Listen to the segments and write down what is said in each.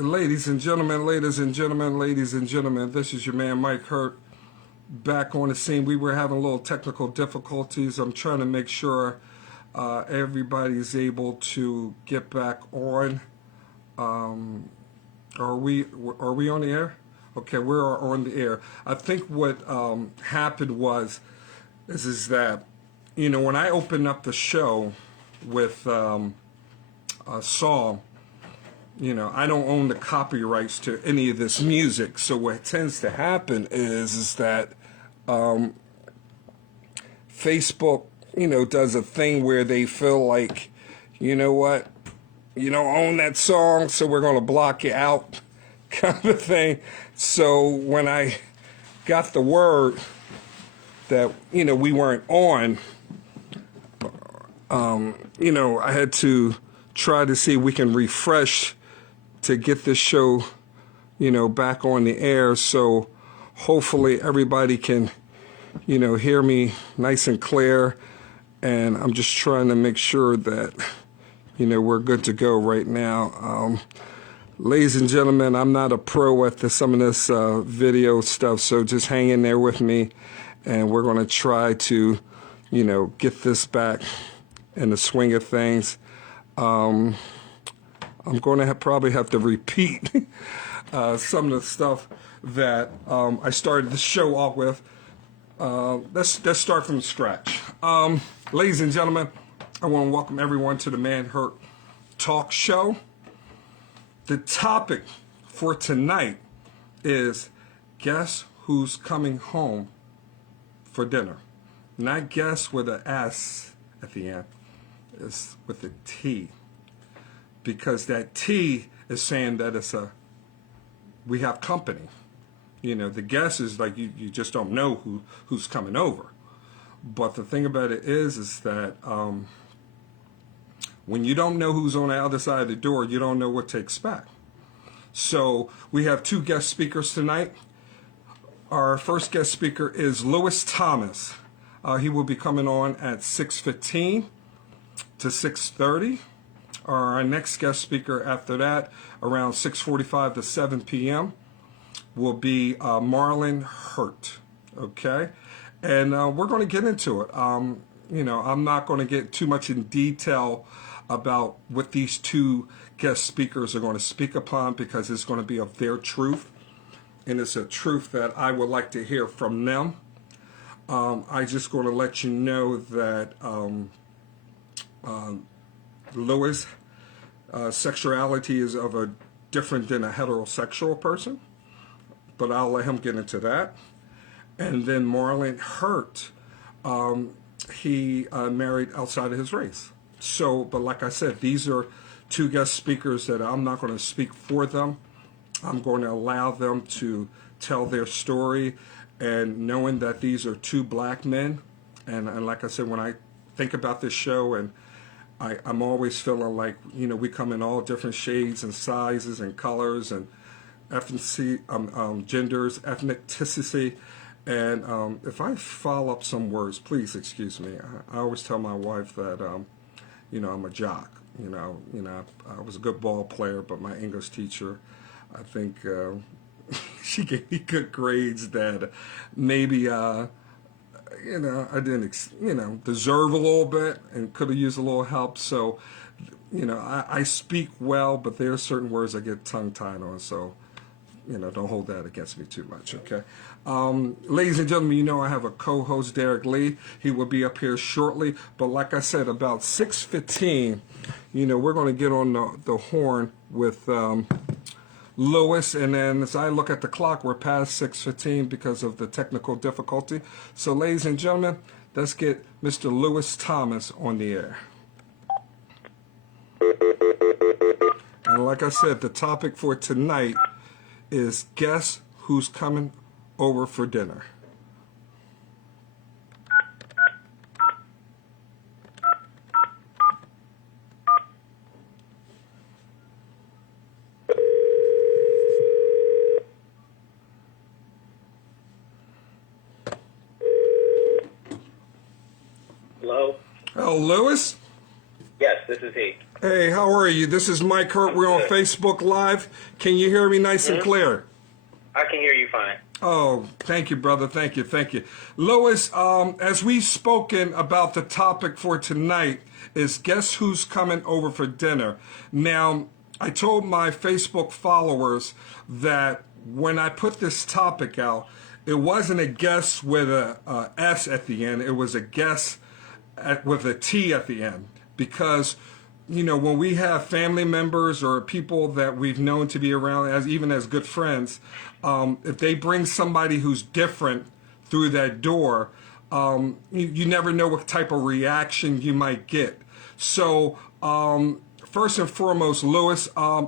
Ladies and gentlemen, ladies and gentlemen, ladies and gentlemen, this is your man Mike Hurt back on the scene. We were having a little technical difficulties. I'm trying to make sure everybody's able to get back on. Are we on the air? Okay, we're on the air. I think what happened is that, when I opened up the show with a song, I don't own the copyrights to any of this music. So what tends to happen is that Facebook, does a thing where they feel like, you know what, you don't own that song, so we're going to block you out, kind of thing. So when I got the word that, we weren't on, I had to try to see if we can refresh to get this show, back on the air. So hopefully everybody can, hear me nice and clear. And I'm just trying to make sure that, we're good to go right now. Ladies and gentlemen, I'm not a pro at some of this video stuff, so just hang in there with me. And we're going to try to, get this back in the swing of things. I'm going to probably have to repeat some of the stuff that I started the show off with. Let's start from scratch. Ladies and gentlemen, I want to welcome everyone to the Man Hurt Talk Show. The topic for tonight is guess who's coming home for dinner. Not guess with an S at the end. It's with a T. Because that T is saying that we have company. The guess is like you just don't know who's coming over. But the thing about it is that when you don't know who's on the other side of the door, you don't know what to expect. So we have two guest speakers tonight. Our first guest speaker is Lewis Thomas. He will be coming on at 6:15 to 6:30. Our next guest speaker after that, around 6:45 to 7 p.m., will be Marlon Hurt. Okay? And we're going to get into it. I'm not going to get too much in detail about what these two guest speakers are going to speak upon because it's going to be of their truth. And it's a truth that I would like to hear from them. I just going to let you know that Lewis' sexuality is different than a heterosexual person, but I'll let him get into that. And then Marlon Hurt, he married outside of his race. So, but like I said, these are two guest speakers that I'm not going to speak for them. I'm going to allow them to tell their story, and knowing that these are two black men, and like I said, when I think about this show, and I'm always feeling like, we come in all different shades and sizes and colors and ethnicity, genders, ethnicity. And if I foul up some words, please excuse me. I always tell my wife that, I'm a jock. I was a good ball player, but my English teacher, I think she gave me good grades that maybe I didn't, deserve a little bit and could have used a little help. So, I speak well, but there are certain words I get tongue-tied on. So, don't hold that against me too much, okay? Ladies and gentlemen, I have a co-host, Derek Lee. He will be up here shortly. But like I said, about 6:15, we're going to get on the horn with Lewis, and then as I look at the clock, we're past 6:15 because of the technical difficulty. So, ladies and gentlemen, let's get Mr. Lewis Thomas on the air. And like I said, the topic for tonight is guess who's coming over for dinner. Hello? Hello, Lewis? Yes, This is he. Hey, how are you? This is Mike Hurt. We're on Facebook Live. Can you hear me nice and clear? I can hear you fine. Oh, thank you, brother. Thank you. Thank you. Lois, as we've spoken about the topic for tonight is guess who's coming over for dinner. Now, I told my Facebook followers that when I put this topic out, it wasn't a guess with a S at the end. It was a guess with a T at the end. Because, you know, when we have family members or people that we've known to be around, even as good friends, if they bring somebody who's different through that door, you never know what type of reaction you might get. So, first and foremost, Lewis, why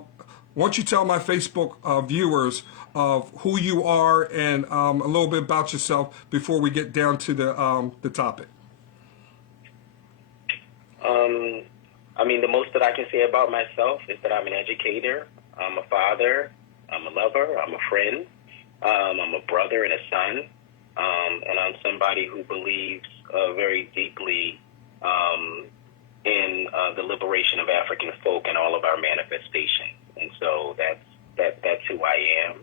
don't you tell my Facebook viewers of who you are and a little bit about yourself before we get down to the topic. I mean, the most that I can say about myself is that I'm an educator, I'm a father, I'm a lover, I'm a friend, I'm a brother and a son, and I'm somebody who believes very deeply in the liberation of African folk and all of our manifestations. And so that's who I am.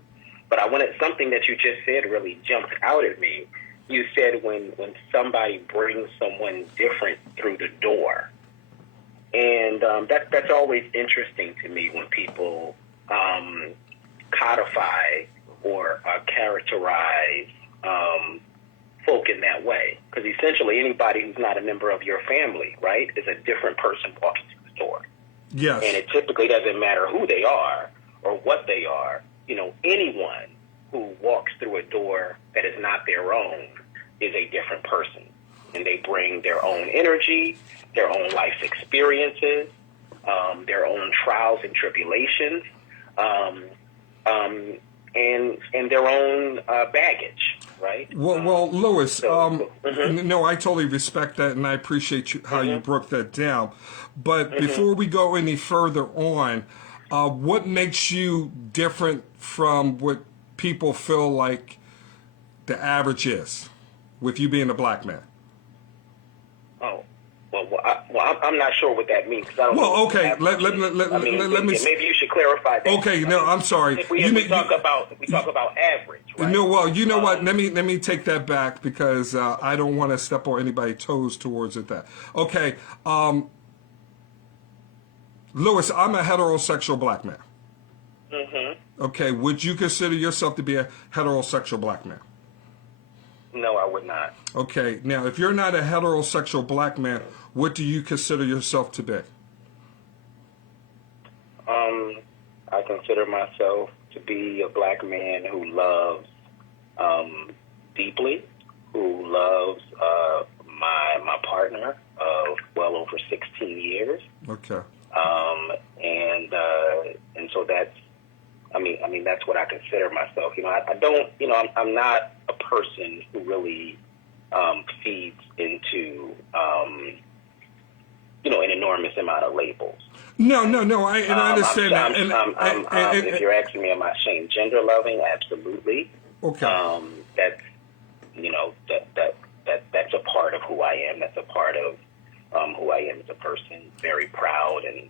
But I wanted something that you just said really jumped out at me. You said when somebody brings someone different through the door. And that's always interesting to me when people codify or characterize folk in that way. Because essentially anybody who's not a member of your family, right, is a different person walking through the door. Yes. And it typically doesn't matter who they are or what they are. You know, anyone who walks through a door that is not their own is a different person. And they bring their own energy, their own life experiences, their own trials and tribulations, and their own baggage, right? Well, Lewis, no, I totally respect that, and I appreciate how you broke that down. But before we go any further on, what makes you different from what people feel like the average is, with you being a black man? Oh, well, I'm not sure what that means. I don't know okay. Let me. Maybe you should clarify that. Okay, no, I'm sorry. If we talk about average, right? No, well, you know what? Let me take that back because I don't want to step on anybody's toes towards it. Okay, Lewis, I'm a heterosexual black man. Okay, would you consider yourself to be a heterosexual black man? No, I would not. Okay, now if you're not a heterosexual black man, what do you consider yourself to be? I consider myself to be a black man who loves deeply, who loves my partner of well over 16 years. Okay. And so that's, I mean that's what I consider myself. You know, I don't, you know, I'm not a person who really feeds into you know, an enormous amount of labels. No, I understand that. If you're asking me, am I saying gender loving? Absolutely. Okay. That's, you know, that's a part of who I am. That's a part of who I am as a person. Very proud and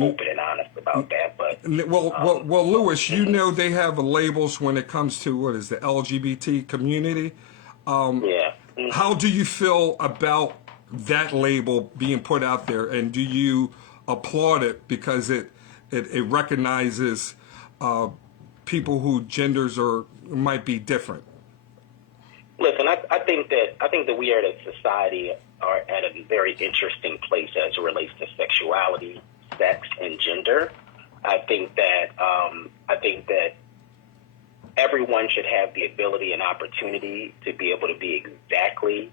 open and honest about that. But well, Lewis, you know they have labels when it comes to what is the LGBT community. Yeah. How do you feel about that label being put out there, and do you applaud it because it recognizes people who genders might be different? Listen, I think that we are, as a society, are at a very interesting place as it relates to sexuality, sex, and gender. I think that everyone should have the ability and opportunity to be able to be exactly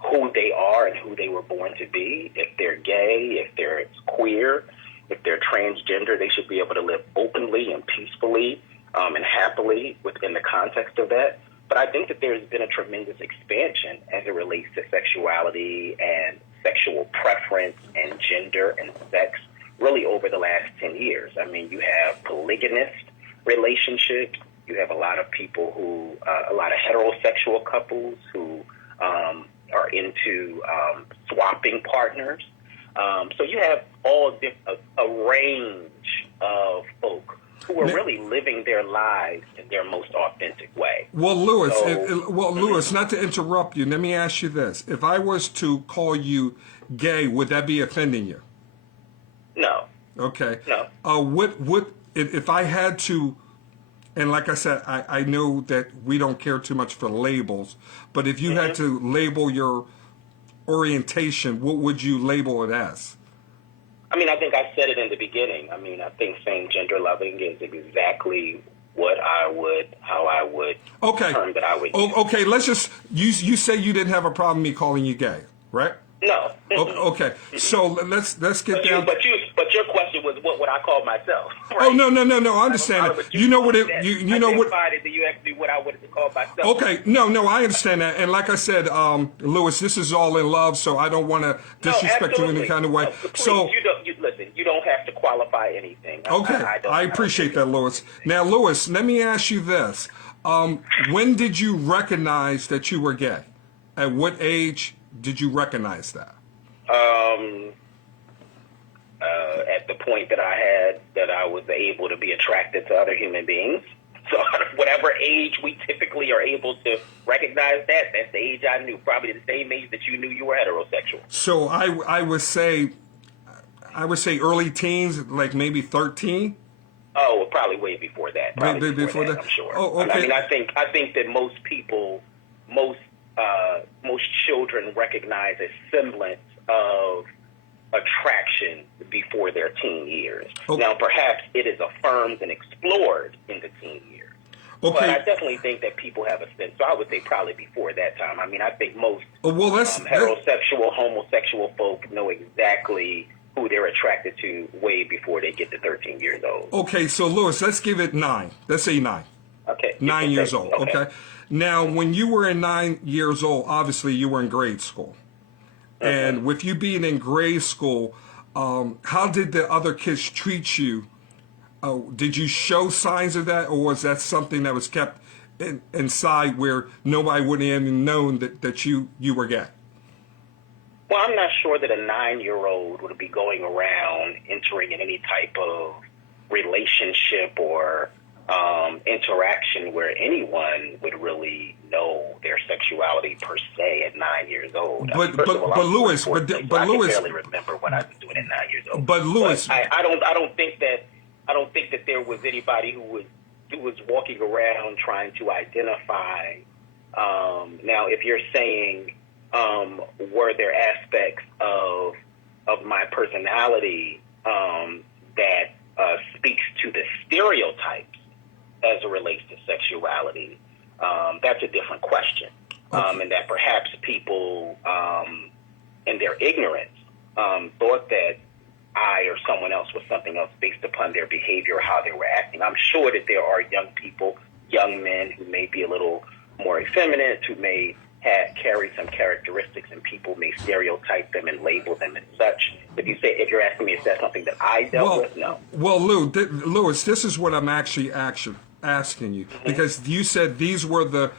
who they are and who they were born to be. If they're gay, if they're queer, if they're transgender, they should be able to live openly and peacefully and happily within the context of that. But I think that there's been a tremendous expansion as it relates to sexuality and sexual preference and gender and sex really over the last 10 years. I mean, you have polygamist relationships. You have a lot of people who, a lot of heterosexual couples who are into swapping partners. So you have a range of folk who are really living their lives in their most authentic way. Well, Lewis, So, Lewis, not to interrupt you, let me ask you this: if I was to call you gay, would that be offending you? no, Okay. no. What if I had to? And like I said, I know that we don't care too much for labels, but if you had to label your orientation, what would you label it as? I mean, I think I said it in the beginning. I mean, I think saying gender loving is exactly how I would Okay. term that I would use. Okay, let's just you say you didn't have a problem me calling you gay, right? No. Okay. So let's get down. But your question was, what would I call myself? Right? Oh no, I understand it. You know what it you know what You asked me what I would call myself. Okay, no, I understand that, and like I said, Lewis, this is all in love, so I don't want to disrespect you in any kind of way. No, please, so, listen. You don't have to qualify anything. okay, I appreciate that, Lewis. Now, Lewis, let me ask you this: when did you recognize that you were gay? At what age did you recognize that? At the point that I was able to be attracted to other human beings. So whatever age we typically are able to recognize that's the age I knew. Probably the same age that you knew you were heterosexual. So I would say early teens, like maybe 13. Oh, well, probably way before that. Probably before that, I'm sure. Oh, okay. I mean, I think that most children recognize a semblance of attraction before their teen years. Okay. Now, perhaps it is affirmed and explored in the teen years. Okay. But I definitely think that people have a sense. So I would say probably before that time. I mean, I think most heterosexual, homosexual folk know exactly who they're attracted to way before they get to 13 years old. Okay, so Lewis, let's give it 9. Let's say 9. Okay. 9 years old. Okay. Now, when you were 9 years old, obviously you were in grade school. And with you being in grade school, how did the other kids treat you? Did you show signs of that, or was that something that was kept inside where nobody would have even known that you were gay? Well, I'm not sure that a 9-year-old would be going around entering in any type of relationship or interaction where anyone would really know their sexuality per se at 9 years old. But Lewis, I can barely remember what I was doing at 9 years old. But Lewis, I don't think that there was anybody who was walking around trying to identify. Now, if you're saying were there aspects of my personality that speaks to the stereotypes as it relates to sexuality, that's a different question. And that perhaps people, in their ignorance, thought that I or someone else was something else based upon their behavior or how they were acting. I'm sure that there are young people, young men who may be a little more effeminate, who may carry some characteristics, and people may stereotype them and label them as such. If you're asking me if that's something that I dealt with, no. Well, Lewis, this is what I'm actually asking you, because you said these were the,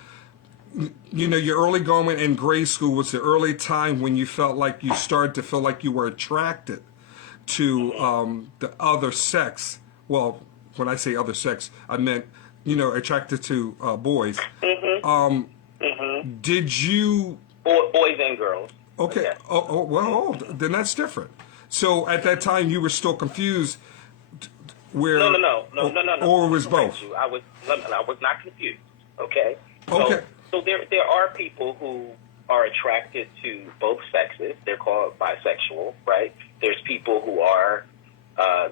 your early going in grade school was the early time when you felt like you started to feel like you were attracted to the other sex. Well, when I say other sex, I meant, attracted to boys. Did you... Boys and girls. Okay. Yeah. Then that's different. So at that time, you were still confused where... No. Or it was both? I was not confused, okay? Okay. So there are people who are attracted to both sexes. They're called bisexual, right? There's people who are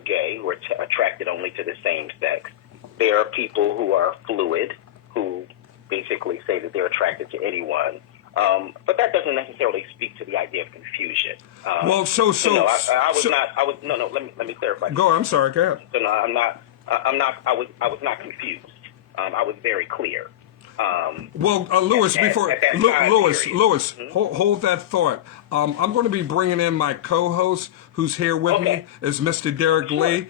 gay, who are attracted only to the same sex. There are people who are fluid, who basically say that they're attracted to anyone. But that doesn't necessarily speak to the idea of confusion. I was let me clarify. I'm sorry, go ahead. So no, I was not confused. I was very clear. Lewis, Lewis, Mm-hmm. hold that thought. I'm going to be bringing in my co-host, who's here with me, is Mr. Derek Lee.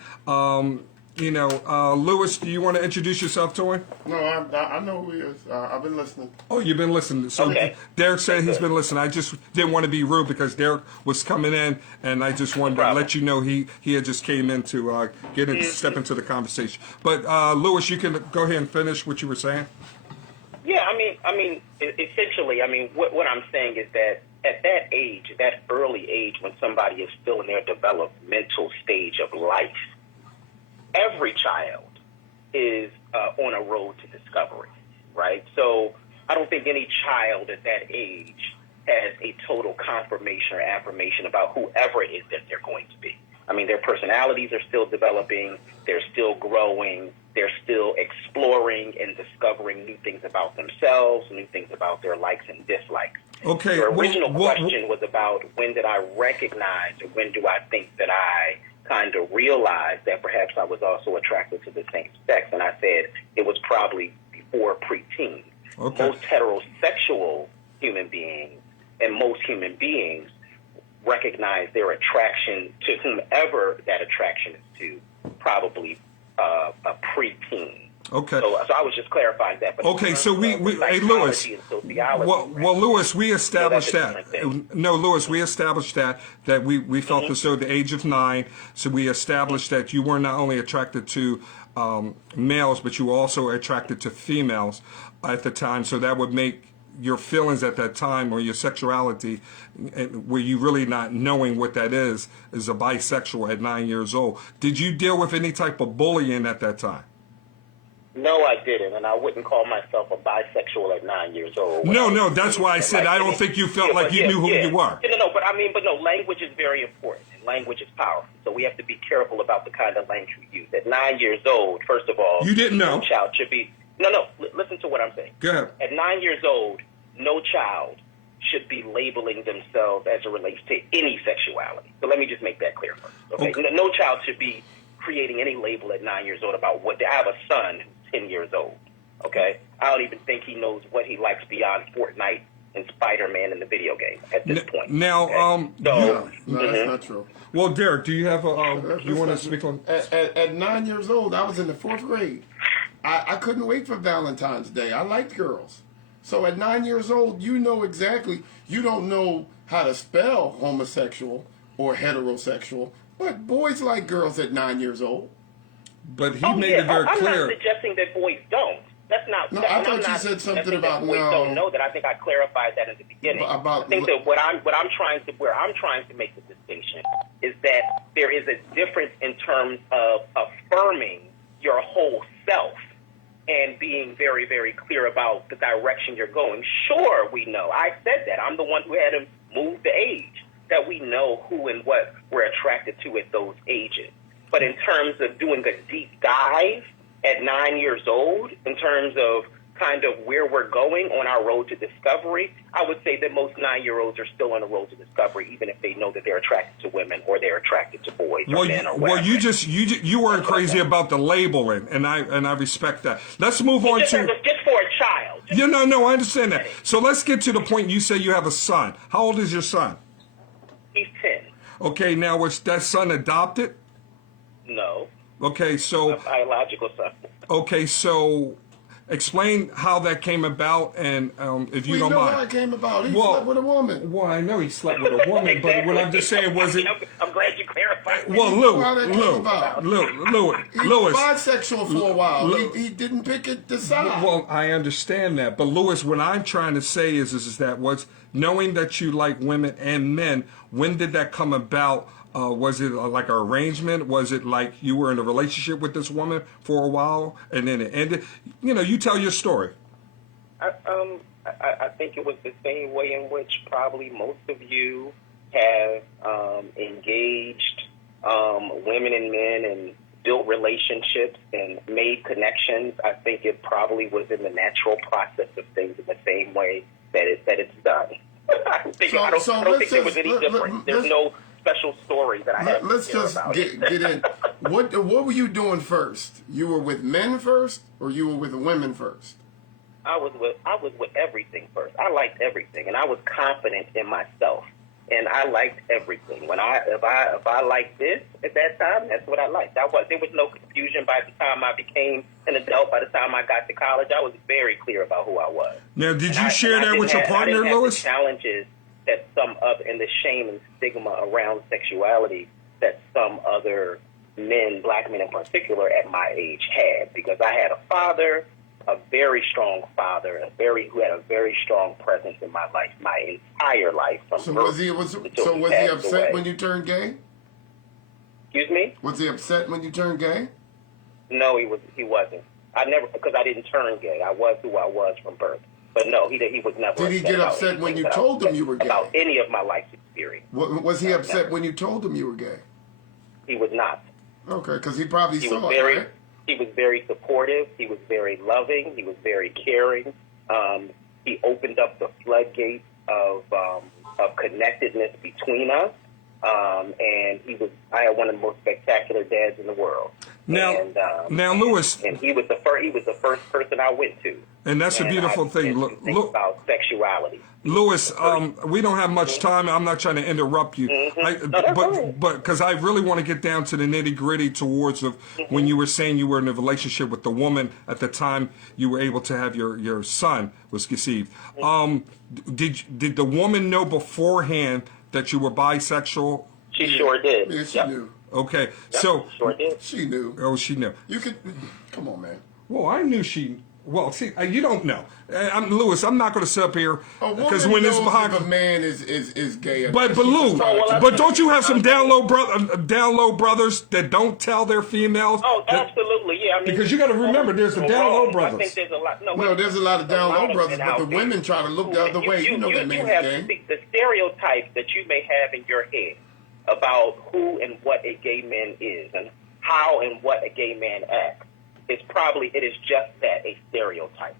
Lewis, do you want to introduce yourself to him? No, I know who he is. I've been listening. Oh, you've been listening. So Okay. Derek said he's been listening. I just didn't want to be rude because Derek was coming in, and I just wanted to let you know he had just came in to step into the conversation. But Lewis, you can go ahead and finish what you were saying. Yeah, essentially, what I'm saying is that at that age, that early age, when somebody is still in their developmental stage of life, every child is on a road to discovery, right? So I don't think any child at that age has a total confirmation or affirmation about whoever it is that they're going to be. Their personalities are still developing, they're still growing, they're still exploring and discovering new things about themselves, new things about their likes and dislikes. Okay. Your original question was about when did I recognize or when do I think that I kind of realized that perhaps I was also attracted to the same sex, and I said it was probably before preteen. Okay. Most heterosexual human beings and most human beings recognize their attraction to whomever that attraction is to probably a preteen. Okay. So I was just clarifying that. But okay, so hey, Lewis. Well, Lewis, we established that. No, Lewis, we established that we felt as though the age of 9. So we established that you were not only attracted to males, but you were also attracted to females at the time. So that would make your feelings at that time or your sexuality, where you really not knowing what that is a bisexual at 9 years old. Did you deal with any type of bullying at that time? No, I didn't, and I wouldn't call myself a bisexual at 9 years old. No, that's why I said I don't think you felt like you knew who you were. But language is very important, and language is powerful. So we have to be careful about the kind of language we use. At 9 years old, first of all, you didn't know. No child should be. Listen to what I'm saying. Go ahead. At 9 years old, no child should be labeling themselves as it relates to any sexuality. So let me just make that clear first. Okay? No child should be creating any label at 9 years old about what. I have a son who's 10 years old. Okay, I don't even think he knows what he likes beyond Fortnite and Spider-Man in the video game at this point. Now, okay? No, that's not true. Well, Derek, do you have you want to speak on? At 9 years old, I was in the 4th grade. I couldn't wait for Valentine's Day. I liked girls. So at 9 years old, you know exactly. You don't know how to spell homosexual or heterosexual, but boys like girls at 9 years old. But he made it very clear. I'm not suggesting that boys don't. That's not. No, I thought you said something about boys don't know that. I think I clarified that at the beginning. I think that where I'm trying to make the distinction is that there is a difference in terms of affirming your whole self and being very, very clear about the direction you're going. Sure, we know. I said that. I'm the one who had him move the age, that we know who and what we're attracted to at those ages. But in terms of doing a deep dive at 9 years old, in terms of kind of where we're going on our road to discovery, I would say that most 9-year-olds are still on the road to discovery, even if they know that they're attracted to women or they're attracted to boys or men or whatever. Well, you weren't crazy about the labeling, and I respect that. Let's move on to just for a child. No, I understand that. So let's get to the point. You say you have a son. How old is your son? He's 10. Okay, now was that son adopted? No. Okay, so a biological son. Okay, so explain how that came about, and if you don't mind. We know how it came about. He slept with a woman. Well, I know he slept with a woman, Exactly. But what I'm just saying was it. I'm glad you clarified. Well, Lewis. He was bisexual for a while. He didn't pick it the side. Well, I understand that, but Lewis, what I'm trying to say is that was knowing that you like women and men. When did that come about? Was it like an arrangement? Was it like you were in a relationship with this woman for a while and then it ended? You tell your story. I think it was the same way in which probably most of you have engaged women and men and built relationships and made connections. I think it probably was in the natural process of things in the same way that it's done. I don't think there was any difference. There's no special story that I have. Let's just get in. What were you doing first? You were with men first, or you were with women first? I was with everything first. I liked everything, and I was confident in myself. and I liked everything. If I liked this at that time, that's what I liked. There was no confusion by the time I became an adult. By the time I got to college, I was very clear about who I was. Now, did you share that with your partner, I didn't have Lewis? the challenges that some of, and the shame and stigma around sexuality that some other men, black men in particular, at my age had, because I had a father, a very strong father, who had a very strong presence in my life, my entire life. Was he upset when you turned gay? Excuse me? Was he upset when you turned gay? No, he wasn't. I never, because I didn't turn gay. I was who I was from birth. But no, he was never. Did he get upset when you told him you were gay? About any of my life experience. Was he upset when you told him you were gay? He was not. Okay, because he probably saw it, right? He was very supportive. He was very loving. He was very caring. He opened up the floodgates of connectedness between us. And I had one of the most spectacular dads in the world. Now, Lewis, and he was the first person I went to. And that's a beautiful thing. Look about sexuality. Lewis, we don't have much time. I'm not trying to interrupt you, but because I really want to get down to the nitty gritty towards when you were saying you were in a relationship with the woman at the time you were able to have your son was conceived. Did the woman know beforehand that you were bisexual? She sure did. Yeah, she knew. Okay, yep, so sure did. She knew. Oh, she knew. You could come on, man. Well, I knew she. Well, see, you don't know. I'm Lewis. I'm not going to sit up here because when it's behind, if a man is gay. But Lou, but don't you have some down low brothers that don't tell their females? Oh, absolutely, yeah. I mean, because you got to remember, there's the down low brothers. I think there's a lot. No, there's a lot of down low brothers, but the women try to look the other way. You know that man's gay. The stereotypes that you may have in your head about who and what a gay man is, and how and what a gay man acts. It is just that, a stereotype.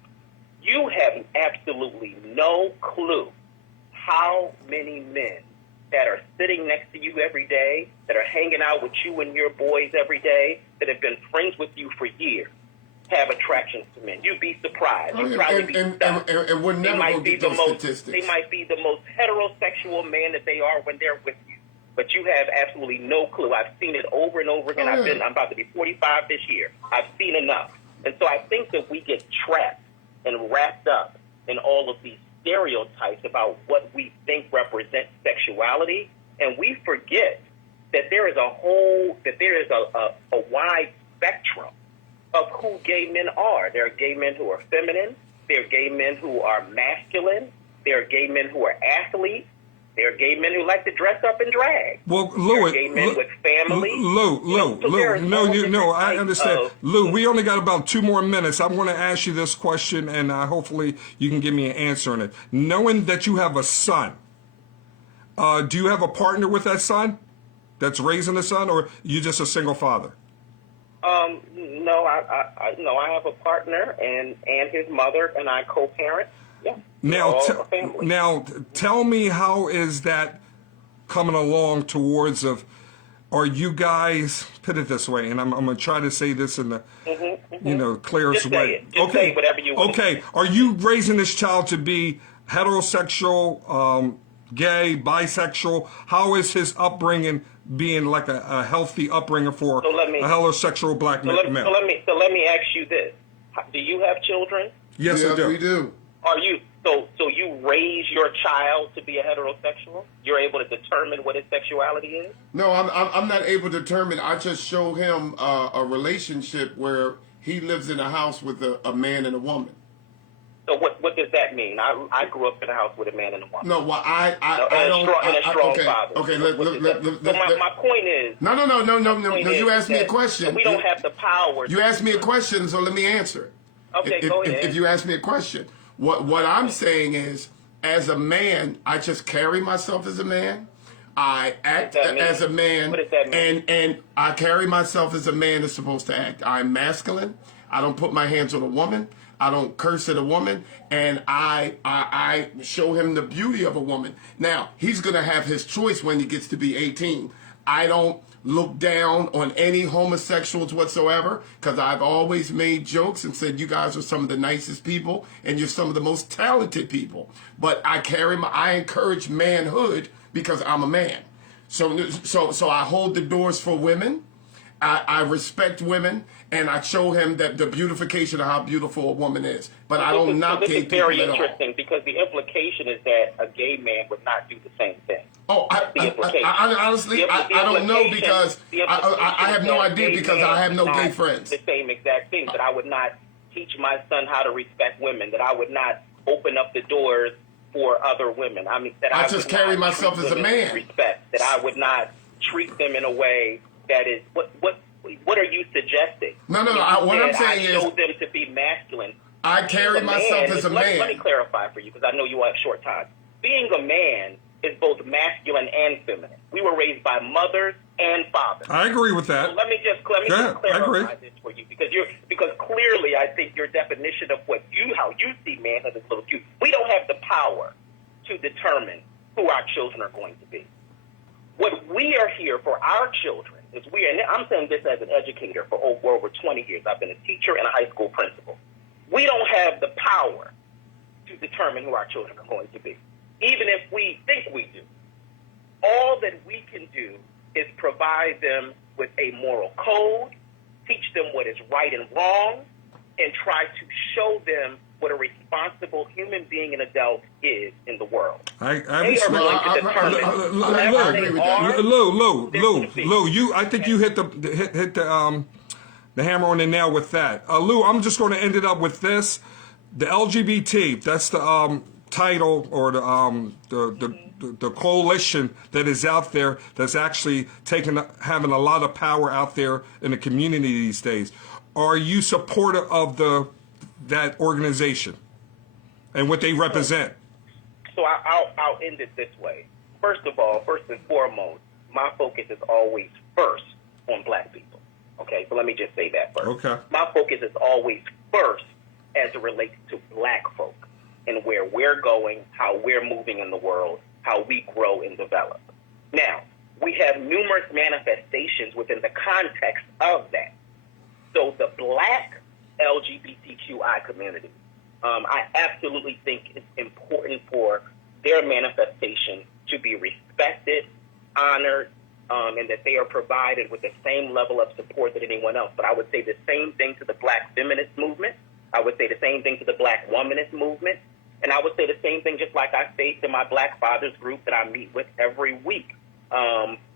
You have absolutely no clue how many men that are sitting next to you every day, that are hanging out with you and your boys every day, that have been friends with you for years, have attractions to men. You'd be surprised. You'd probably be stunned. And we're never going to get those statistics. They might be the most heterosexual man that they are when they're with you. But you have absolutely no clue. I've seen it over and over again. I'm about to be 45 this year. I've seen enough. And so I think that we get trapped and wrapped up in all of these stereotypes about what we think represents sexuality, and we forget that there is a wide spectrum of who gay men are. There are gay men who are feminine. There are gay men who are masculine. There are gay men who are athletes. There are gay men who like to dress up and drag. Well, Lou, there are gay men with families. Lou, I understand. Lou, we only got about 2 more minutes. I want to ask you this question, and hopefully you can give me an answer on it. Knowing that you have a son, do you have a partner with that son that's raising a son, or you just a single father? No, I have a partner and his mother, and I co-parent. Yeah. Now, tell me, how is that coming along towards are you guys, put it this way, and I'm going to try to say this in the clearest way. Say whatever you want. Okay, are you raising this child to be heterosexual, gay, bisexual? How is his upbringing being like a healthy upbringing for a heterosexual black male? So let me ask you this. Do you have children? Yes, I do. We do. Are you so you raise your child to be a heterosexual? You're able to determine what his sexuality is? No, I'm not able to determine. I just show him a relationship where he lives in a house with a man and a woman. So what does that mean? I grew up in a house with a man and a woman. No, well, I don't. A strong okay, father. Okay, my point is. No. You asked me a question. We don't have the power. You asked me a question, so let me answer it. Okay, go ahead. If you ask me a question. What I'm saying is, as a man, I just carry myself as a man. I act as a man. What does that mean? And I carry myself as a man is supposed to act. I'm masculine. I don't put my hands on a woman. I don't curse at a woman. And I show him the beauty of a woman. Now, he's going to have his choice when he gets to be 18. I don't look down on any homosexuals whatsoever, because I've always made jokes and said you guys are some of the nicest people and you're some of the most talented people. But I encourage manhood because I'm a man. So I hold the doors for women. I respect women, and I show him that the beautification of how beautiful a woman is. But I don't knock this gay is very people at all. interesting because the implication is that a gay man would not do the same thing. Oh, honestly, I don't know because I have no idea because I have no gay friends. The same exact thing, that I would not teach my son how to respect women, that I would not open up the doors for other women. I mean, that I I just would carry not myself treat as a women with man. respect, that I would not treat them in a way that is what are you suggesting? No. What I'm saying is, I showed them to be masculine. I carry myself as a man. Let me clarify for you because I know you have short time. Being a man is both masculine and feminine. We were raised by mothers and fathers. I agree with that. So let me just clarify this for you because clearly I think your definition of how you see manhood is a little cute. We don't have the power to determine who our children are going to be. What we are here for our children is and I'm saying this as an educator for over 20 years. I've been a teacher and a high school principal. We don't have the power to determine who our children are going to be, even if we think we do. All that we can do is provide them with a moral code, teach them what is right and wrong, and try to show them what a responsible human being and adult is in the world. I they are going to determine Lou, I think you hit the hammer on the nail with that. Lou, I'm just going to end it up with this. The LGBT, that's the title or the coalition that is out there that's actually having a lot of power out there in the community these days. Are you supportive of that organization and what they represent? So I'll end it this way. First and foremost, my focus is always first on black people. Okay, so let me just say that first. Okay. My focus is always first as it relates to black folk and where we're going, how we're moving in the world, how we grow and develop. Now, we have numerous manifestations within the context of that. So the black LGBTQI community, I absolutely think it's important for their manifestation to be respected, honored, and that they are provided with the same level of support that anyone else. But I would say the same thing to the black feminist movement. I would say the same thing to the black womanist movement. And I would say the same thing just like I say to my Black Fathers group that I meet with every week,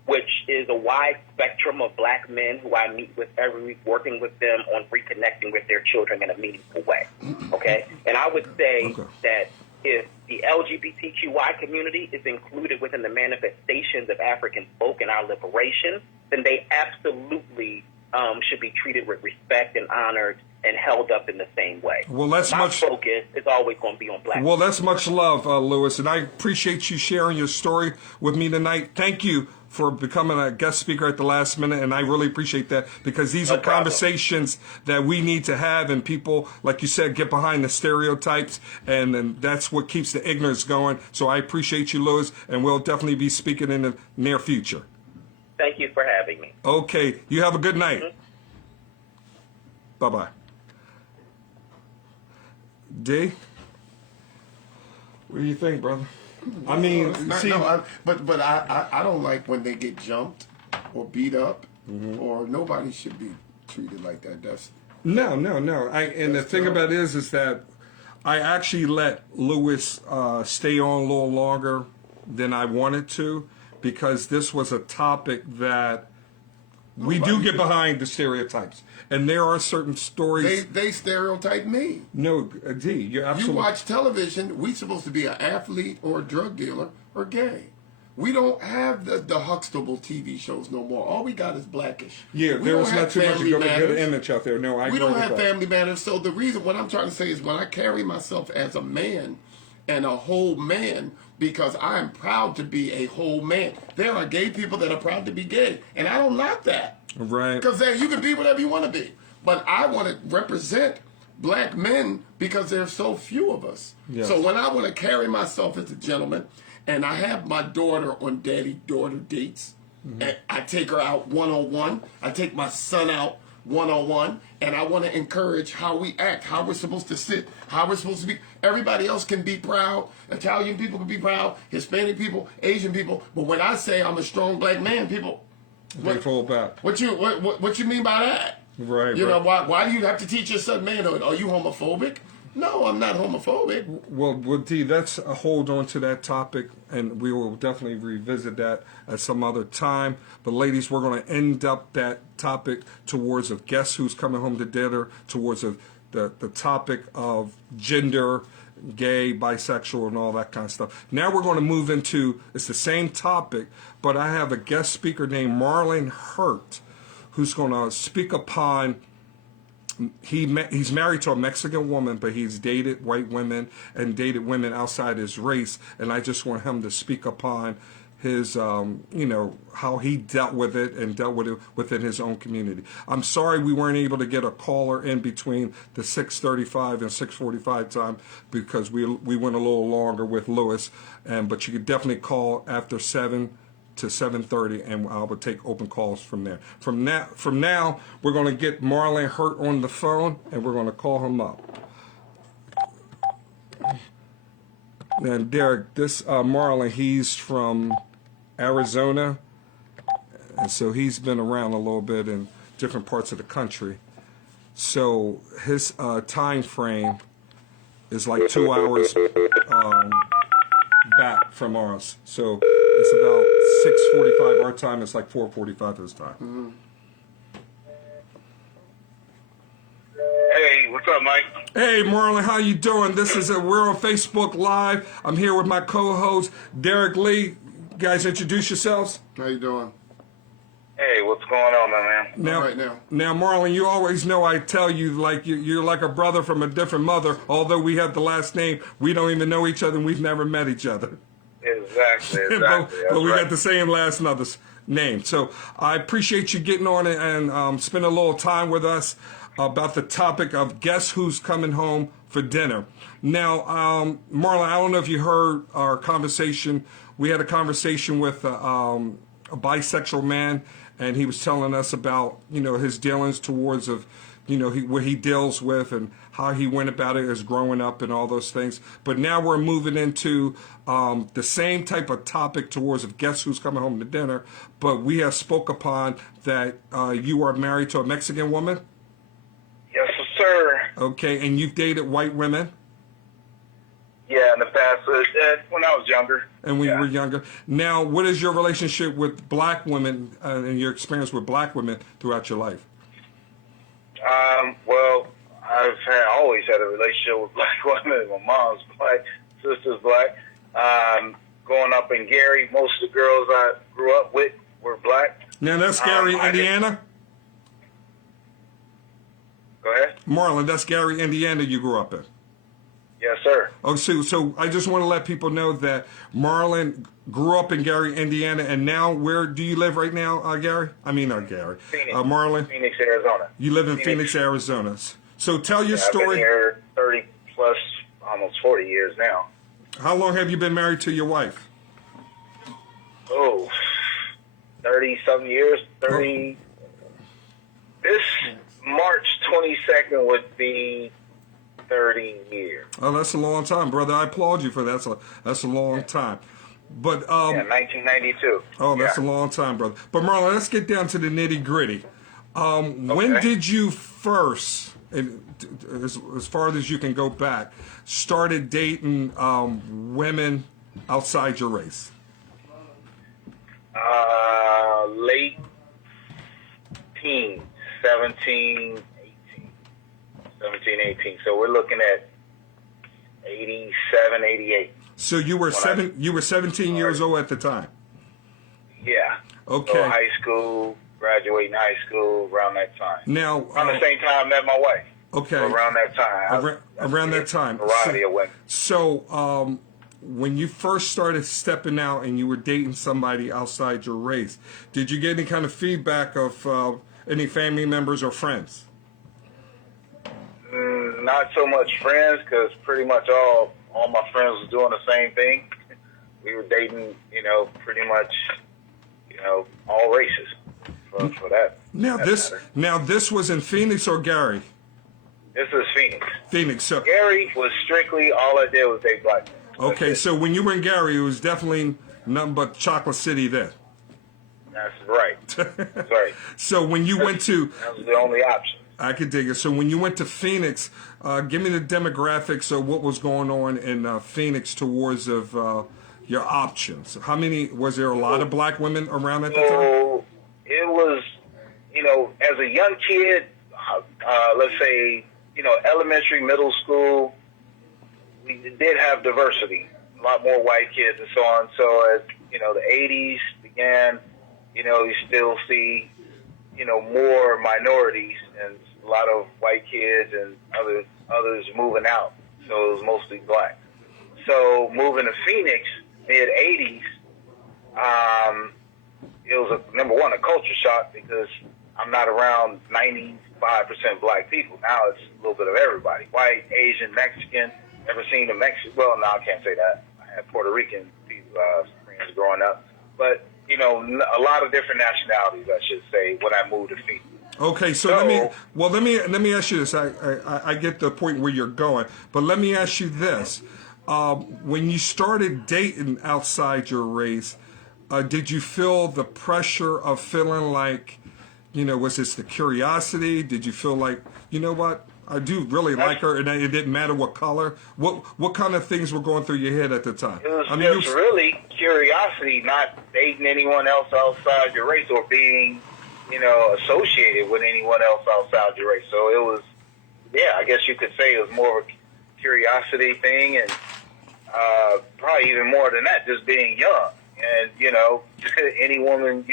which is a wide spectrum of black men who I meet with every week, working with them on reconnecting with their children in a meaningful way. Okay? And I would say that if the LGBTQI community is included within the manifestations of African folk and our liberation, then they absolutely should be treated with respect and honored and held up in the same way. Well, that's my focus is always going to be on black. Well, that's much love, Lewis, and I appreciate you sharing your story with me tonight. Thank you for becoming a guest speaker at the last minute, and I really appreciate that because these are conversations that we need to have, and people, like you said, get behind the stereotypes, and that's what keeps the ignorance going. So I appreciate you, Lewis, and we'll definitely be speaking in the near future. Thank you for having me. Okay, you have a good night. Bye-bye. D, what do you think, brother? I mean, but I don't like when they get jumped or beat up, or nobody should be treated like that. No. And the thing about it is that I actually let Lewis stay on a little longer than I wanted to because this was a topic that we do get behind the stereotypes. And there are certain stories. They stereotype me. No, D, you're absolutely. You watch television, we supposed to be an athlete or a drug dealer or gay. We don't have the Huxtable TV shows no more. All we got is Blackish. Yeah, there's not too much good image out there. No, I agree. We don't have Family Matters. So the reason, what I'm trying to say is when I carry myself as a man and a whole man, because I'm proud to be a whole man. There are gay people that are proud to be gay, and I don't knock that. Right. Because you can be whatever you want to be. But I want to represent black men because there's so few of us. Yes. So when I want to carry myself as a gentleman, and I have my daughter on daddy-daughter dates, and I take her out one-on-one, I take my son out one-on-one, and I want to encourage how we act, how we're supposed to sit, how we're supposed to be. Everybody else can be proud. Italian people can be proud, Hispanic people, Asian people. But when I say I'm a strong black man, people, They fall back. what you mean by that? Right. You right. know, why do you have to teach your son manhood? Are you homophobic? No, I'm not homophobic. Well, D, let's hold on to that topic, and we will definitely revisit that at some other time. But ladies, we're going to end up that topic towards of guess who's coming home to dinner, towards the topic of gender, gay, bisexual, and all that kind of stuff. Now we're going to move into, it's the same topic, but I have a guest speaker named Marlon Hurt, who's going to speak upon. He's married to a Mexican woman, but he's dated white women and dated women outside his race. And I just want him to speak upon his, how he dealt with it and dealt with it within his own community. I'm sorry we weren't able to get a caller in between the 6:35 and 6:45 time because we went a little longer with Lewis. But you could definitely call after 7 to 7:30, and I will take open calls from there. From now, we're going to get Marlon Hurt on the phone, and we're going to call him up. And Derek, this Marlon, he's from Arizona, and so he's been around a little bit in different parts of the country. So his time frame is like 2 hours back from ours. So it's about 6:45 our time. It's like 4:45 his time. Mm-hmm. Hey, what's up, Mike? Hey, Marlon, how you doing? We're on Facebook Live. I'm here with my co-host Derek Lee. You guys, introduce yourselves. How you doing? Hey, what's going on, my man? All right now. Now, Marlon, you always know I tell you like you're like a brother from a different mother. Although we have the last name, we don't even know each other, and we've never met each other. Exactly. but we right. got the same last name. So I appreciate you getting on and spending a little time with us about the topic of guess who's coming home for dinner. Now, Marlon, I don't know if you heard our conversation. We had a conversation with a bisexual man, and he was telling us about his dealings towards what he deals with and how he went about it as growing up and all those things. But now we're moving into the same type of topic towards of guess who's coming home to dinner. But we have spoke upon that you are married to a Mexican woman. Yes, sir. Okay, and you've dated white women. Yeah, in the past, when I was younger. And when you were younger. Now, what is your relationship with black women and your experience with black women throughout your life? Well, always had a relationship with black women. My mom's black, sister's black. Growing up in Gary, most of the girls I grew up with were black. Now, that's Gary, Indiana? Go ahead. Marlon, that's Gary, Indiana you grew up in. Yes, sir. Oh, so I just want to let people know that Marlon grew up in Gary, Indiana, and now where do you live right now, Gary? I mean, Gary. Phoenix. Marlon? Phoenix, Arizona. You live in Phoenix, Arizona. So tell your I've been story. here 30 plus, almost 40 years now. How long have you been married to your wife? Oh, 30-something years. 30. This March 22nd would be 30 years. Oh, that's a long time, brother. I applaud you for that. That's a long time. But 1992. Oh, that's a long time, brother. But Marlon, let's get down to the nitty gritty. When did you first, and as far as you can go back, started dating women outside your race? Late teens, 17, 18. So we're looking at 87, 88. So you were 17 years old at the time. Yeah. Okay. So high school, graduating high school, around that time. Now, around the same time I met my wife. Okay. So around that time. Around that time. Variety of women. So, when you first started stepping out and you were dating somebody outside your race, did you get any kind of feedback of any family members or friends? Not so much friends, because pretty much all my friends was doing the same thing. We were dating, pretty much, all races for that. Now this was in Phoenix or Gary? This is Phoenix. Phoenix. So Gary was strictly all I did was date black men. okay, so when you were in Gary, it was definitely nothing but Chocolate City then. That's right. That's right. So when you went to, That was the only option. I could dig it. So when you went to Phoenix, give me the demographics of what was going on in Phoenix towards of your options. How many, was there a lot of black women around at the time? So it was, as a young kid, let's say, elementary, middle school, we did have diversity, a lot more white kids and so on. So as, the 80s began, you still see, more minorities and a lot of white kids and others moving out. So it was mostly black. So moving to Phoenix, mid 80s, it was number one, a culture shock because I'm not around 95% black people. Now it's a little bit of everybody. White, Asian, Mexican. Never seen a Mexican. Well, no, I can't say that. I had Puerto Rican friends growing up. But, a lot of different nationalities, I should say, when I moved to Phoenix. Okay, so let me ask you this. I get the point where you're going, but let me ask you this. When you started dating outside your race, did you feel the pressure of feeling like, was this the curiosity? Did you feel like, you know what, I do really like her, and it didn't matter what color? What kind of things were going through your head at the time? It was really curiosity, not dating anyone else outside your race or being, associated with anyone else outside your race. So it was, I guess you could say it was more of a curiosity thing, and probably even more than that, just being young. And, any woman,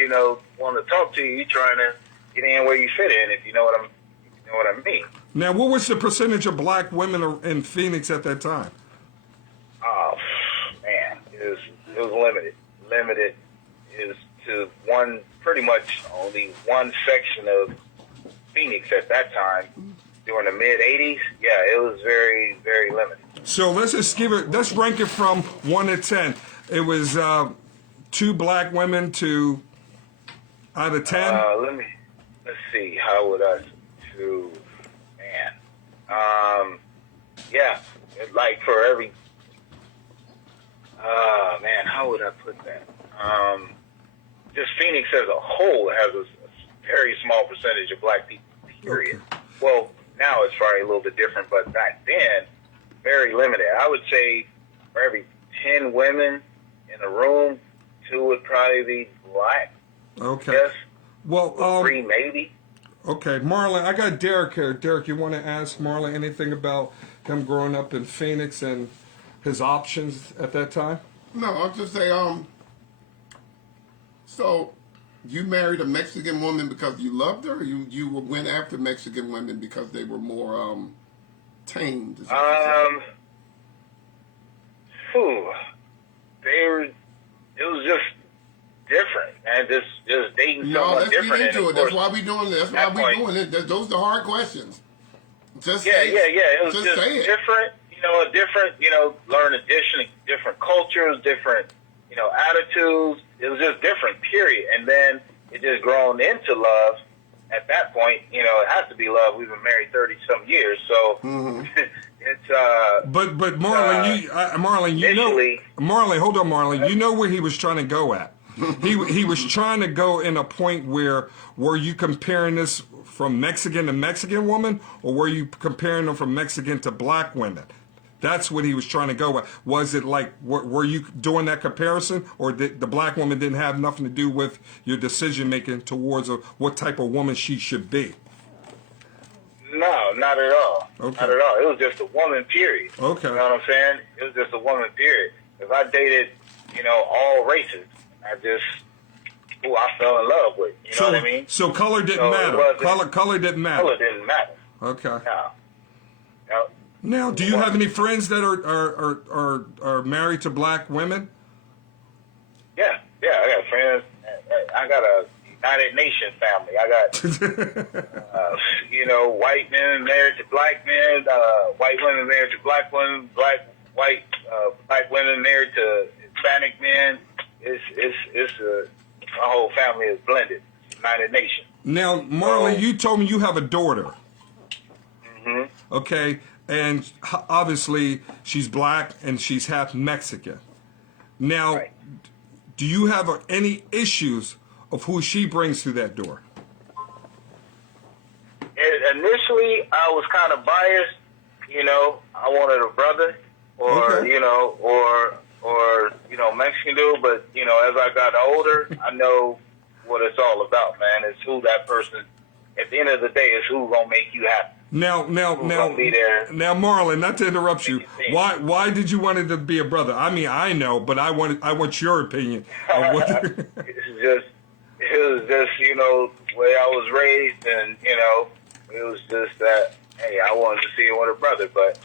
want to talk to you, you're trying to get in where you fit in, if you know what I mean. Now, what was the percentage of black women in Phoenix at that time? Oh, man, it was limited. Limited is to pretty much only one section of Phoenix at that time. During the mid 80s, it was very, very limited. So let's rank it from 1 to 10. It was 2 black women to out of 10? Let's see, how would I do, like for every, how would I put that? Just Phoenix as a whole has a very small percentage of black people, period. Okay. Well, now it's probably a little bit different, but back then, very limited. I would say for every 10 women in a room, 2 would probably be black. Okay. Yes. Well, 3 maybe. Okay, Marlon, I got Derek here. Derek, you want to ask Marlon anything about him growing up in Phoenix and his options at that time? No, I'll just say, so you married a Mexican woman because you loved her, or you went after Mexican women because they were more tamed? It was just different, and just dating someone different. No, let's get into it. That's why we doing this. That's why we doing it. Those are the hard questions. Just say it. It was just different. Learning different cultures, different, attitudes. It was just different, period. And then it just grown into love. At that point, it has to be love. We've been married 30-some years, so it's. But Marlon, Marlon, hold on, Marlon. You know where he was trying to go at. He was trying to go in a point where were you comparing this from Mexican to Mexican woman, or were you comparing them from Mexican to black women? That's what he was trying to go at. Was it like, were you doing that comparison, or did the black woman didn't have nothing to do with your decision making towards what type of woman she should be? No, not at all. Okay. Not at all. It was just a woman, period. Okay. You know what I'm saying? It was just a woman, period. If I dated, all races, who I fell in love with. You know what I mean? So color didn't matter. Color didn't matter. Color didn't matter. Okay. No. Now, do you have any friends that are married to black women? Yeah, I got friends. I got a United Nations family. I got, white men married to black men, white women married to black women, black women married to Hispanic men. My whole family is blended. United Nations. Now, Marlon, you told me you have a daughter. Mhm. Okay, and obviously she's black and she's half Mexican. Now, Right. do you have any issues of who she brings through that door? And initially, I was kind of biased. You know, I wanted a brother, or Okay. you know, or Mexican dude. But you know, as I got older, I know what it's all about, man. It's who that person. At the end of the day, it's who gonna make you happy. Now, gonna be there? now, Marlon, not to interrupt you. Make you think. Why did you want it to be a brother? I mean, I know, but I want your opinion of what. It was just you know the way I was raised, and you know, it was just that. Hey, I wanted to see it with a brother, but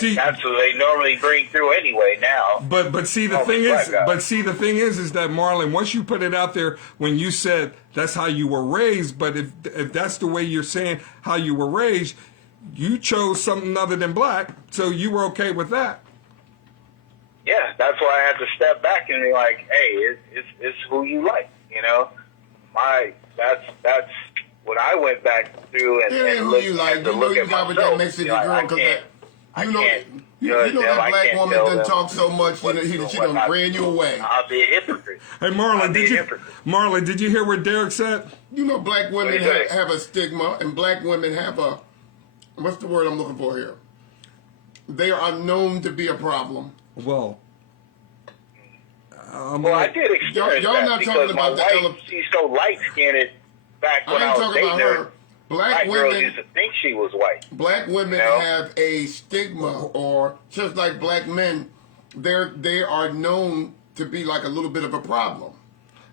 see, that's what they normally bring through anyway now. but see the Oh, thing my is, God. is that Marlon, once you put it out there, when you said that's how you were raised, but if that's the way you're saying how you were raised, you chose something other than black, so you were okay with that. Yeah, that's why I had to step back and be like, hey, it's who you like, you know. That's what I went back through and It ain't who looked, you like. had to You know look you at got with myself. that Mexican You know, girl I because can't you know judge them. that I black can't woman tell done them talk so much, what- she what done not- ran you away. I'll be a hypocrite. Hey, I'll Marlon, be a did you hypocrite. hear what Derek said? You know black women What do you have a stigma, and black women have a, what's the word I'm looking for here? They are known to be a problem. Well, Well, I did experience Y'all that not because talking my about the wife, she's so light-skinned back when I I ain't was talking dating about her. her. Black Black girls women used to think she was white. Black women You know? have a stigma, or just like black men, they are known to be like a little bit of a problem.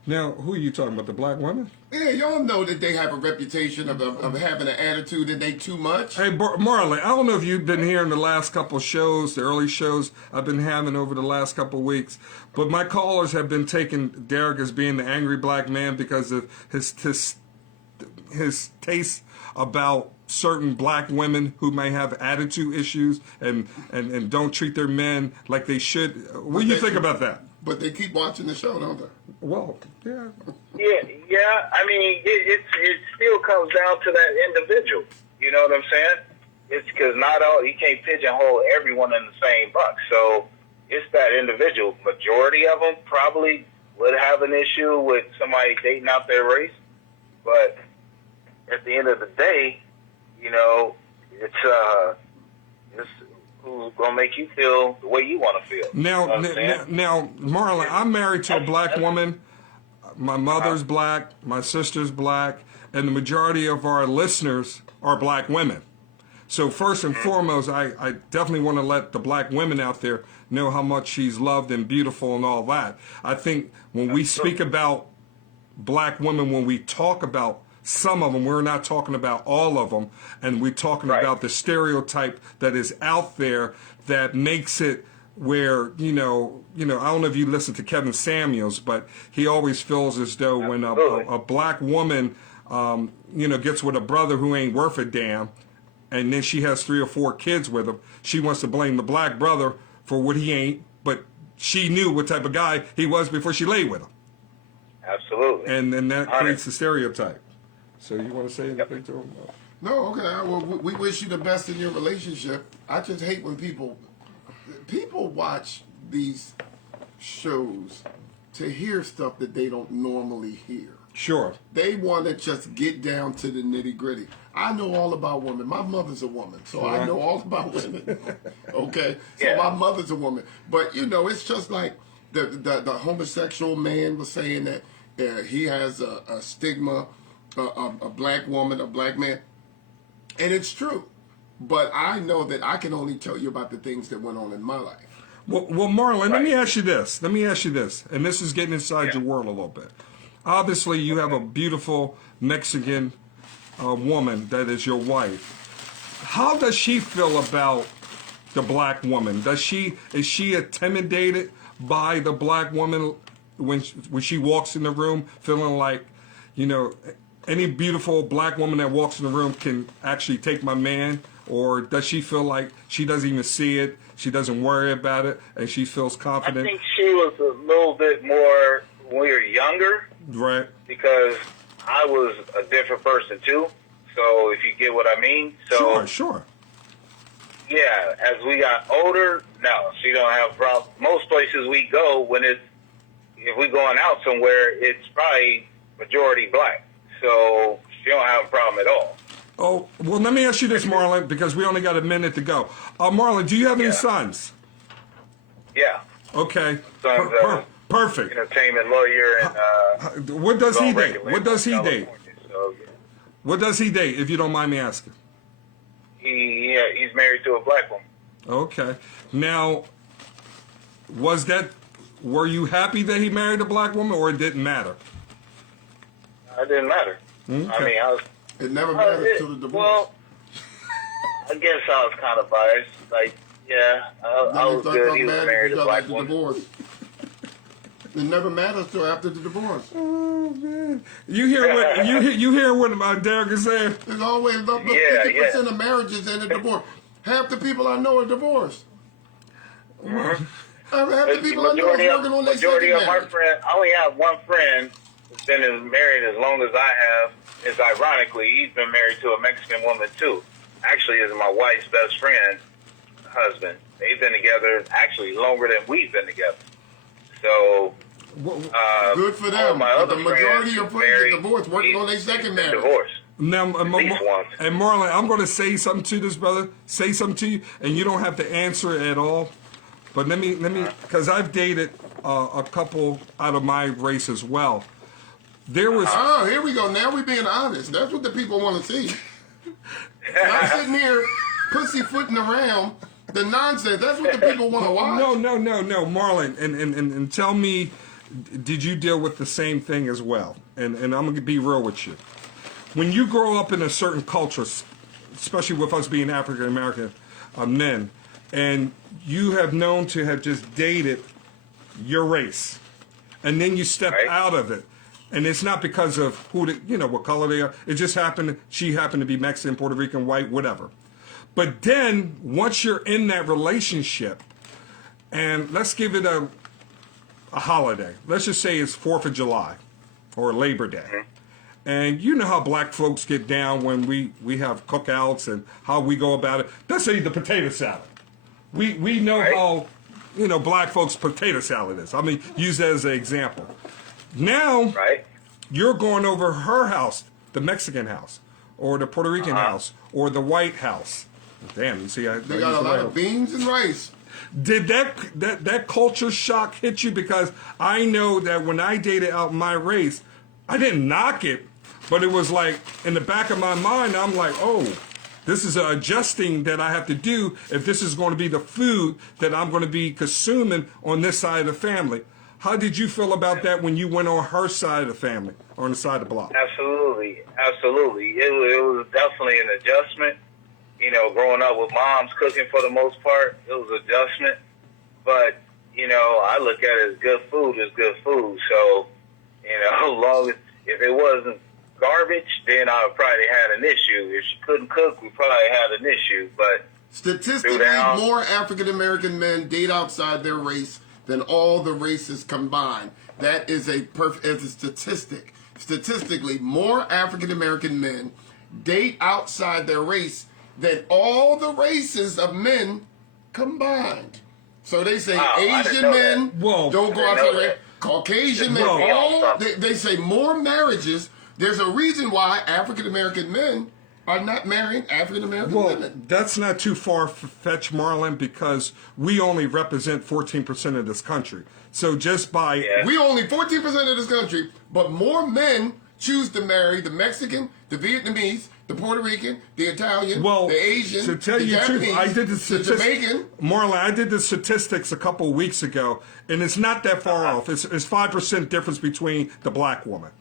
now who are you talking about? The black women? Yeah, y'all know that they have a reputation of having an attitude and they too much. Hey, Marlon, I don't know if you've been here in the last couple of shows, the early shows I've been having over the last couple of weeks, but my callers have been taking Derek as being the angry black man because of his taste about certain black women who may have attitude issues and don't treat their men like they should. What do you think about that? But they keep watching the show, don't they? Well, yeah. Yeah. I mean, it still comes down to that individual. You know what I'm saying? It's because not all you can't pigeonhole everyone in the same box. So it's that individual. Majority of them probably would have an issue with somebody dating out their race, but at the end of the day, you know, it's who's gonna make you feel the way you want to feel. Now, You know what I'm saying? now, Marlon, I'm married to a black woman. My mother's black, my sister's black, and the majority of our listeners are black women. So first and foremost, I definitely want to let the black women out there know how much she's loved and beautiful and all that. I think when we speak about black women, when we talk about some of them, we're not talking about all of them, and we're talking Right. about the stereotype that is out there that makes it where, I don't know if you listen to Kevin Samuels, but he always feels as though when a black woman, gets with a brother who ain't worth a damn, and then she has 3 or 4 kids with him, she wants to blame the black brother for what he ain't, but she knew what type of guy he was before she laid with him. Absolutely. And then that 100. creates the stereotype. So you want to say anything to him? No, okay. Well, we wish you the best in your relationship. I just hate when people watch these shows to hear stuff that they don't normally hear. Sure. They want to just get down to the nitty gritty. I know all about women. My mother's a woman, so I know all about women. Okay, so Yeah. my mother's a woman, but it's just like the homosexual man was saying that he has a stigma, a black woman, a black man, and it's true. But I know that I can only tell you about the things that went on in my life. Well, Marlon, let Right. me ask you this. And this is getting inside your world a little bit. Obviously, you have a beautiful Mexican woman that is your wife. How does she feel about the black woman? Is she intimidated by the black woman when she walks in the room, feeling like, any beautiful black woman that walks in the room can actually take my man? Or does she feel like she doesn't even see it, she doesn't worry about it, and she feels I confident? think she was a little bit more when we were younger, Right. because I was a different person too. So if you get what I mean. So Sure. yeah, as we got older, no, she don't have a problem. Most places we go, if we going out somewhere, it's probably majority black. So she don't have a problem at all. Oh, well, let me ask you this, Marlon, because we only got a minute to go. Marlon, do you have any Yeah. sons? Yeah. Okay. Son's Perfect. entertainment lawyer and What does he on date? record What does he label date? California. So yeah. What does he date, if you don't mind me asking? He's married to a black woman. Okay. Now, were you happy that he married a black woman, or it didn't matter? It didn't matter. Okay. I mean, It never mattered to the divorce. Well, I guess I was kind of biased. Like, yeah, I was good. He was married to a black woman. Divorce. It never matters till after the divorce. Oh man! You hear what you hear what Derek is saying? There's always look, 50% of marriages end in divorce. Half the people I know are divorced. Mm-hmm. Half the people I know are working on their majority second of my marriage. friends, I only have one friend who's been married as long as I have. Is ironically, he's been married to a Mexican woman too. Actually, is my wife's best friend, husband. They've been together actually longer than we've been together. So, Good for them. my But other the majority friends of friends get divorced working on their second marriage. divorce. Now, least once. and Marlon, I'm going to say something to this brother. Say something to you, and you don't have to answer it at all. But let me, because I've dated a couple out of my race as well. There was. Oh, here we go. Now we're being honest. That's what the people want to see. Not sitting here pussyfooting around the nonsense. That's what the people want to watch. No, Marlon, and tell me, did you deal with the same thing as well? And I'm going to be real with you. When you grow up in a certain culture, especially with us being African American men, and you have known to have just dated your race, and then you step out of it, and it's not because of what color they are. It just she happened to be Mexican, Puerto Rican, white, whatever. But then once you're in that relationship, and let's give it a holiday. Let's just say it's 4th of July or Labor Day. And you know how black folks get down when we have cookouts and how we go about it. Let's say the potato salad. We know how, black folks' potato salad is. I mean, use that as an example. Now, you're going over her house, the Mexican house, or the Puerto Rican house, or the white house. Damn, you see, They got a lot of beans and rice. Did that culture shock hit you? Because I know that when I dated out my race, I didn't knock it, but it was like in the back of my mind, I'm like, oh, this is adjusting that I have to do if this is going to be the food that I'm going to be consuming on this side of the family. How did you feel about that when you went on her side of the family, or on the side of the block? Absolutely. It was definitely an adjustment. Growing up with mom's cooking for the most part, it was an adjustment. But, I look at it as good food is good food. So, long as if it wasn't garbage, then I would probably had an issue. If she couldn't cook, we probably had an issue. But statistically, more African American men date outside their race than all the races combined. That is a statistic. Statistically, more African American men date outside their race than all the races of men combined. So they say Asian men don't go outside their race. Caucasian men, they say more marriages. There's a reason why African American men are not marrying African American women. That's not too far-fetched, Marlon, because we only represent 14% of this country. So just by... We only 14% of this country, but more men choose to marry the Mexican, the Vietnamese, the Puerto Rican, the Italian, the Asian, to tell the you the Japanese, truth, I did the Jamaican. Marlon, I did the statistics a couple of weeks ago, and it's not that far off. It's 5% difference between the black woman.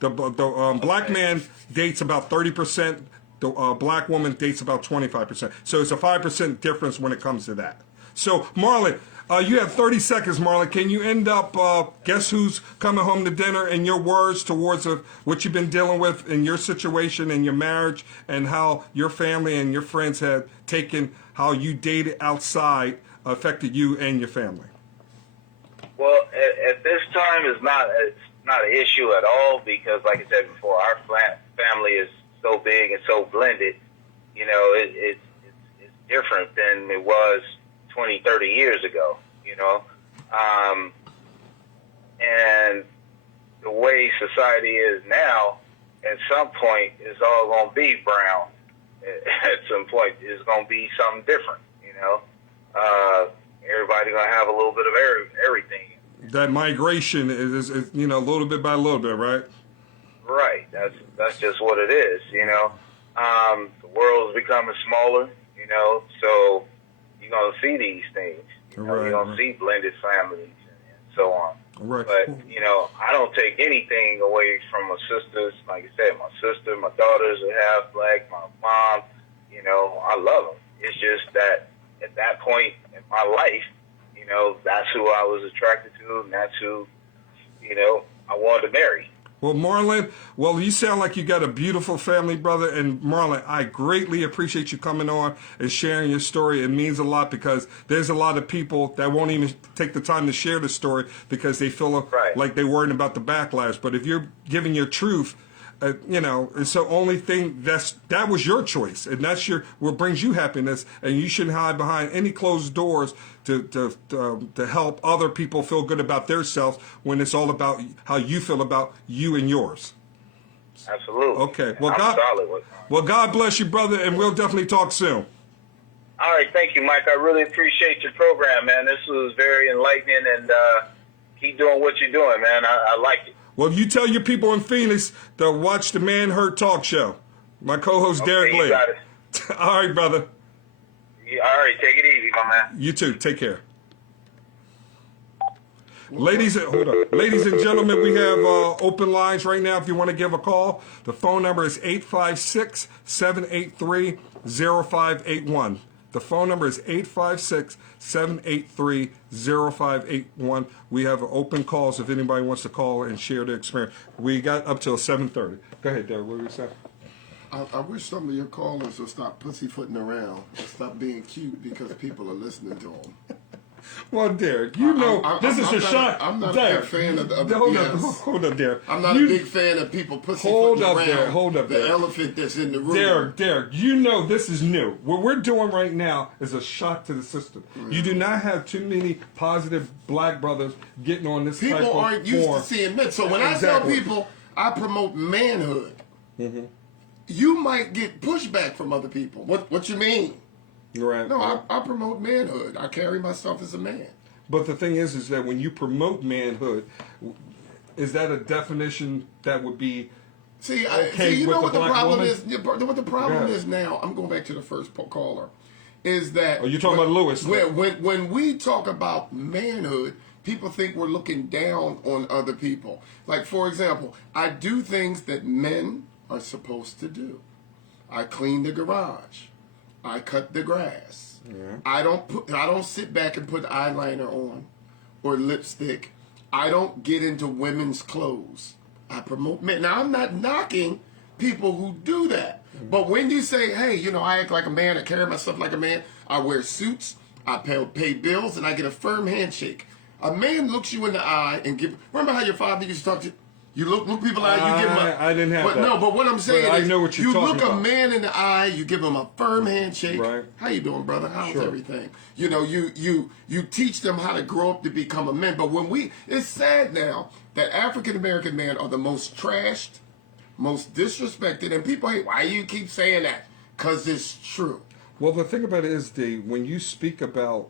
The black man dates about 30%. The black woman dates about 25%. So it's a 5% difference when it comes to that. So, Marlon, you have 30 seconds, Marlon. Can you end up, guess who's coming home to dinner, and your words towards what you've been dealing with in your situation and your marriage, and how your family and your friends have taken how you dated outside affected you and your family? Well, at this time, it's not an issue at all because, like I said before, our family is so big and so blended. You know, it's different than it was 20, 30 years ago. You know, and the way society is now, at some point, it's all going to be brown. At some point, it's going to be something different. You know, everybody going to have a little bit of everything. That migration is, you know, little bit by little bit, right? Right. That's just what it is. You know, the world is becoming smaller. You know, so you're going to see these things. You know, you're going to see blended families and so on. Right. But, you know, I don't take anything away from my sisters. Like I said, my sister, my daughters are half black, my mom, you know, I love them. It's just that at that point in my life, you know, that's who I was attracted to, and that's who, you know, I wanted to marry. Well, Marlon, you sound like you got a beautiful family, brother. And Marlon, I greatly appreciate you coming on and sharing your story. It means a lot because there's a lot of people that won't even take the time to share the story because they feel like they're worried about the backlash. But if you're giving your truth, you know, it's the only thing that was your choice, and that's what brings you happiness. And you shouldn't hide behind any closed doors to help other people feel good about themselves when it's all about how you feel about you and yours. Absolutely. Okay. Well, God bless you, brother, and we'll definitely talk soon. All right. Thank you, Mike. I really appreciate your program, man. This was very enlightening, and keep doing what you're doing, man. I like it. Well, you tell your people in Phoenix to watch the Man Hurt Talk Show. My co-host, Derek Lee. You got it. All right, brother. Yeah, all right, take it easy, my man. You too. Take care. Ladies and gentlemen, we have open lines right now if you want to give a call. The phone number is 856-783-0581. The phone number is 856-783-0581. We have open calls if anybody wants to call and share their experience. We got up till 7:30. Go ahead, Derek. What were you saying? I wish some of your callers would stop pussyfooting around and stop being cute because people are listening to them. Well, Derek, you know this is a shot. I'm not a big fan of the Hold up, Derek. I'm not a big fan of people pussyfooting around. Hold up, the elephant that's in the room. Derek, you know this is new. What we're doing right now is a shot to the system. Mm-hmm. You do not have too many positive black brothers getting on this type of People aren't used to seeing men. So when I tell people I promote manhood, you might get pushback from other people. What you mean? Right. No, I promote manhood. I carry myself as a man. But the thing is that when you promote manhood, is that a definition that would be See, okay you know what the problem woman? is? What the problem is now, I'm going back to the first caller, is that... Oh, you're talking about Lewis. When we talk about manhood, people think we're looking down on other people. Like, for example, I do things that men are supposed to do. I clean the garage. I cut the grass. Yeah. I don't sit back and put eyeliner on or lipstick. I don't get into women's clothes. I promote men. Now, I'm not knocking people who do that. Mm-hmm. But when you say, hey, you know, I act like a man, I carry myself like a man, I wear suits, I pay bills, and I get a firm handshake. A man looks you in the eye and remember how your father used to talk to you? You look people in the eye, you give him I didn't have that. No, but what I'm saying is, I know what you're you talking look about. a man in the eye, you give him a firm handshake. Right. How you doing, brother? How's everything? You know, you teach them how to grow up to become a man. But it's sad now that African American men are the most trashed, most disrespected, and people hate. Why you keep saying that? Because it's true. Well, the thing about it is, when you speak about,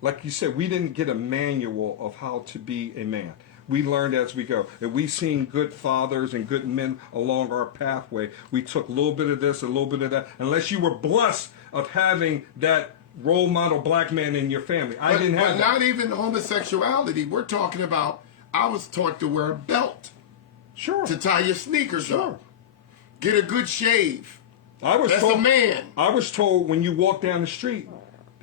like you said, we didn't get a manual of how to be a man. We learned as we go. And we've seen good fathers and good men along our pathway. We took a little bit of this, a little bit of that. Unless you were blessed of having that role model black man in your family. I didn't have that. But not even homosexuality. We're talking about, I was taught to wear a belt. Sure. To tie your sneakers up. Get a good shave. That's a man. I was told when you walk down the street,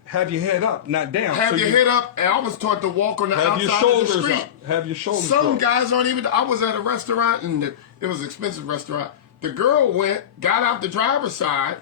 have your head up, not down. Have your head up, and I was taught to walk on the outside of the street. Have your shoulders up. Some guys aren't even... I was at a restaurant, and it was an expensive restaurant. The girl got out the driver's side,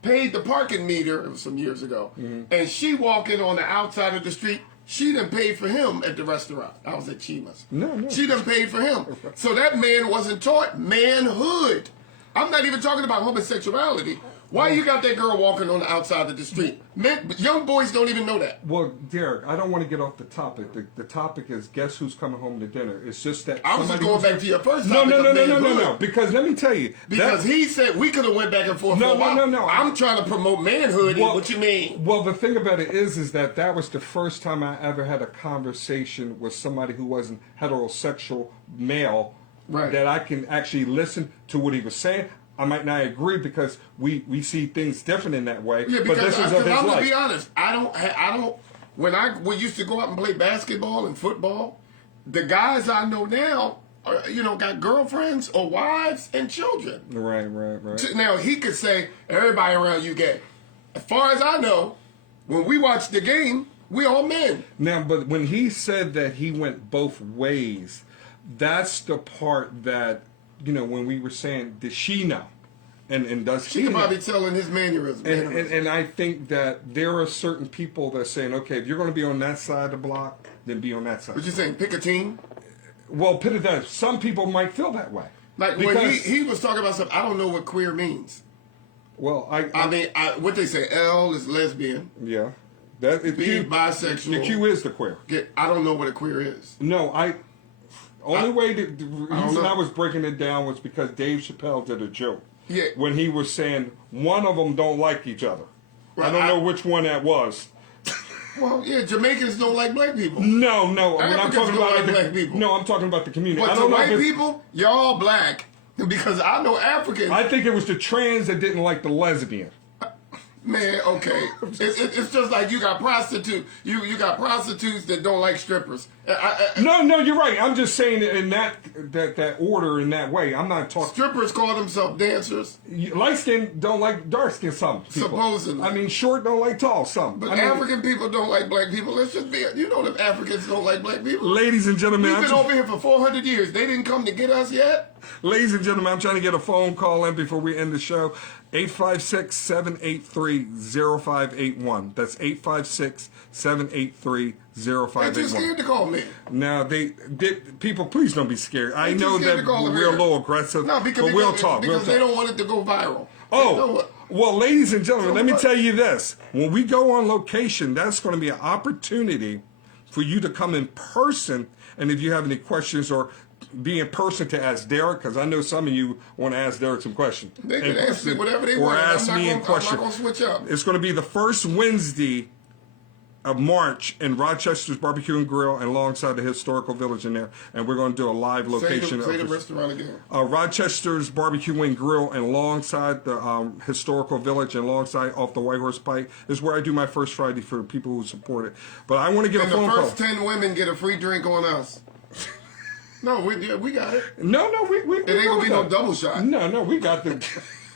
paid the parking meter, it was some years ago, and she walking on the outside of the street, She done paid for him at the restaurant. I was at Chima's. No. She done paid for him. So that man wasn't taught manhood. I'm not even talking about homosexuality. Why you got that girl walking on the outside of the street? Men, young boys don't even know that. Well, Derek, I don't want to get off the topic. The topic is guess who's coming home to dinner. It's just that I was just going back to your first No. topic. No. Because let me tell you. Because he said we could have went back and forth for a while. No. I'm trying to promote manhood. Well, what you mean? Well, the thing about it is that was the first time I ever had a conversation with somebody who wasn't heterosexual male. Right. That I can actually listen to what he was saying. I might not agree because we see things different in that way. Yeah, but because this is of his I'm life. gonna be honest. I don't. When we used to go out and play basketball and football, the guys I know now, got girlfriends or wives and children. Right. Now he could say everybody around you gay. As far as I know, when we watch the game, we all men. Now, but when he said that he went both ways, that's the part that. When we were saying, does she know? And does She he could know? probably tell in his mannerisms. And I think that there are certain people that are saying, okay, if you're going to be on that side of the block, then be on that side. What you saying? Pick a team? Well, put it that way. Some people might feel that way. Like when he was talking about something, I don't know what queer means. Well, I mean, what they say, L is lesbian. Yeah. That is B, bisexual. The Q is the queer. I don't know what a queer is. No, the reason I was breaking it down was because Dave Chappelle did a joke. Yeah. When he was saying one of them don't like each other. Well, I don't know which one that was. Well, yeah, Jamaicans don't like black people. No. When I'm Africans talking don't about like black people. No, I'm talking about the community. But I to don't know white people, y'all black. Because I know Africans. I think it was the trans that didn't like the lesbian. Man, okay. It's just like you got prostitutes. You got prostitutes that don't like strippers. No, you're right. I'm just saying it in that order, in that way. I'm not talking. Strippers call themselves dancers. Light skin don't like dark skin. Some people. Supposedly. I mean, short don't like tall. Some. But African people don't like black people. Let's just be. That Africans don't like black people. Ladies and gentlemen, we've been over here for 400 years. They didn't come to get us yet. Ladies and gentlemen, I'm trying to get a phone call in before we end the show. 856-783-0581. That's 856-783-0581. They're too scared to call me. Now, people, please don't be scared. I know that we're a little aggressive, but we'll talk. Because they don't want it to go viral. Well, ladies and gentlemen, let me tell you this. When we go on location, that's going to be an opportunity for you to come in person, and if you have any questions or be in person to ask Derek, because I know some of you want to ask Derek some questions. They can ask me whatever they want. Or ask me in questions. I'm not going to switch up. It's going to be the first Wednesday of March in Rochester's Barbecue and Grill and alongside the Historical Village in there. And we're going to do a live location. Say the restaurant again. Rochester's Barbecue and Grill and alongside the Historical Village and alongside off the White Horse Pike is where I do my first Friday for people who support it. But I want to get a phone call. And the first 10 women get a free drink on us. No, we got it. No, we it ain't gonna be no double shot. No, we got the.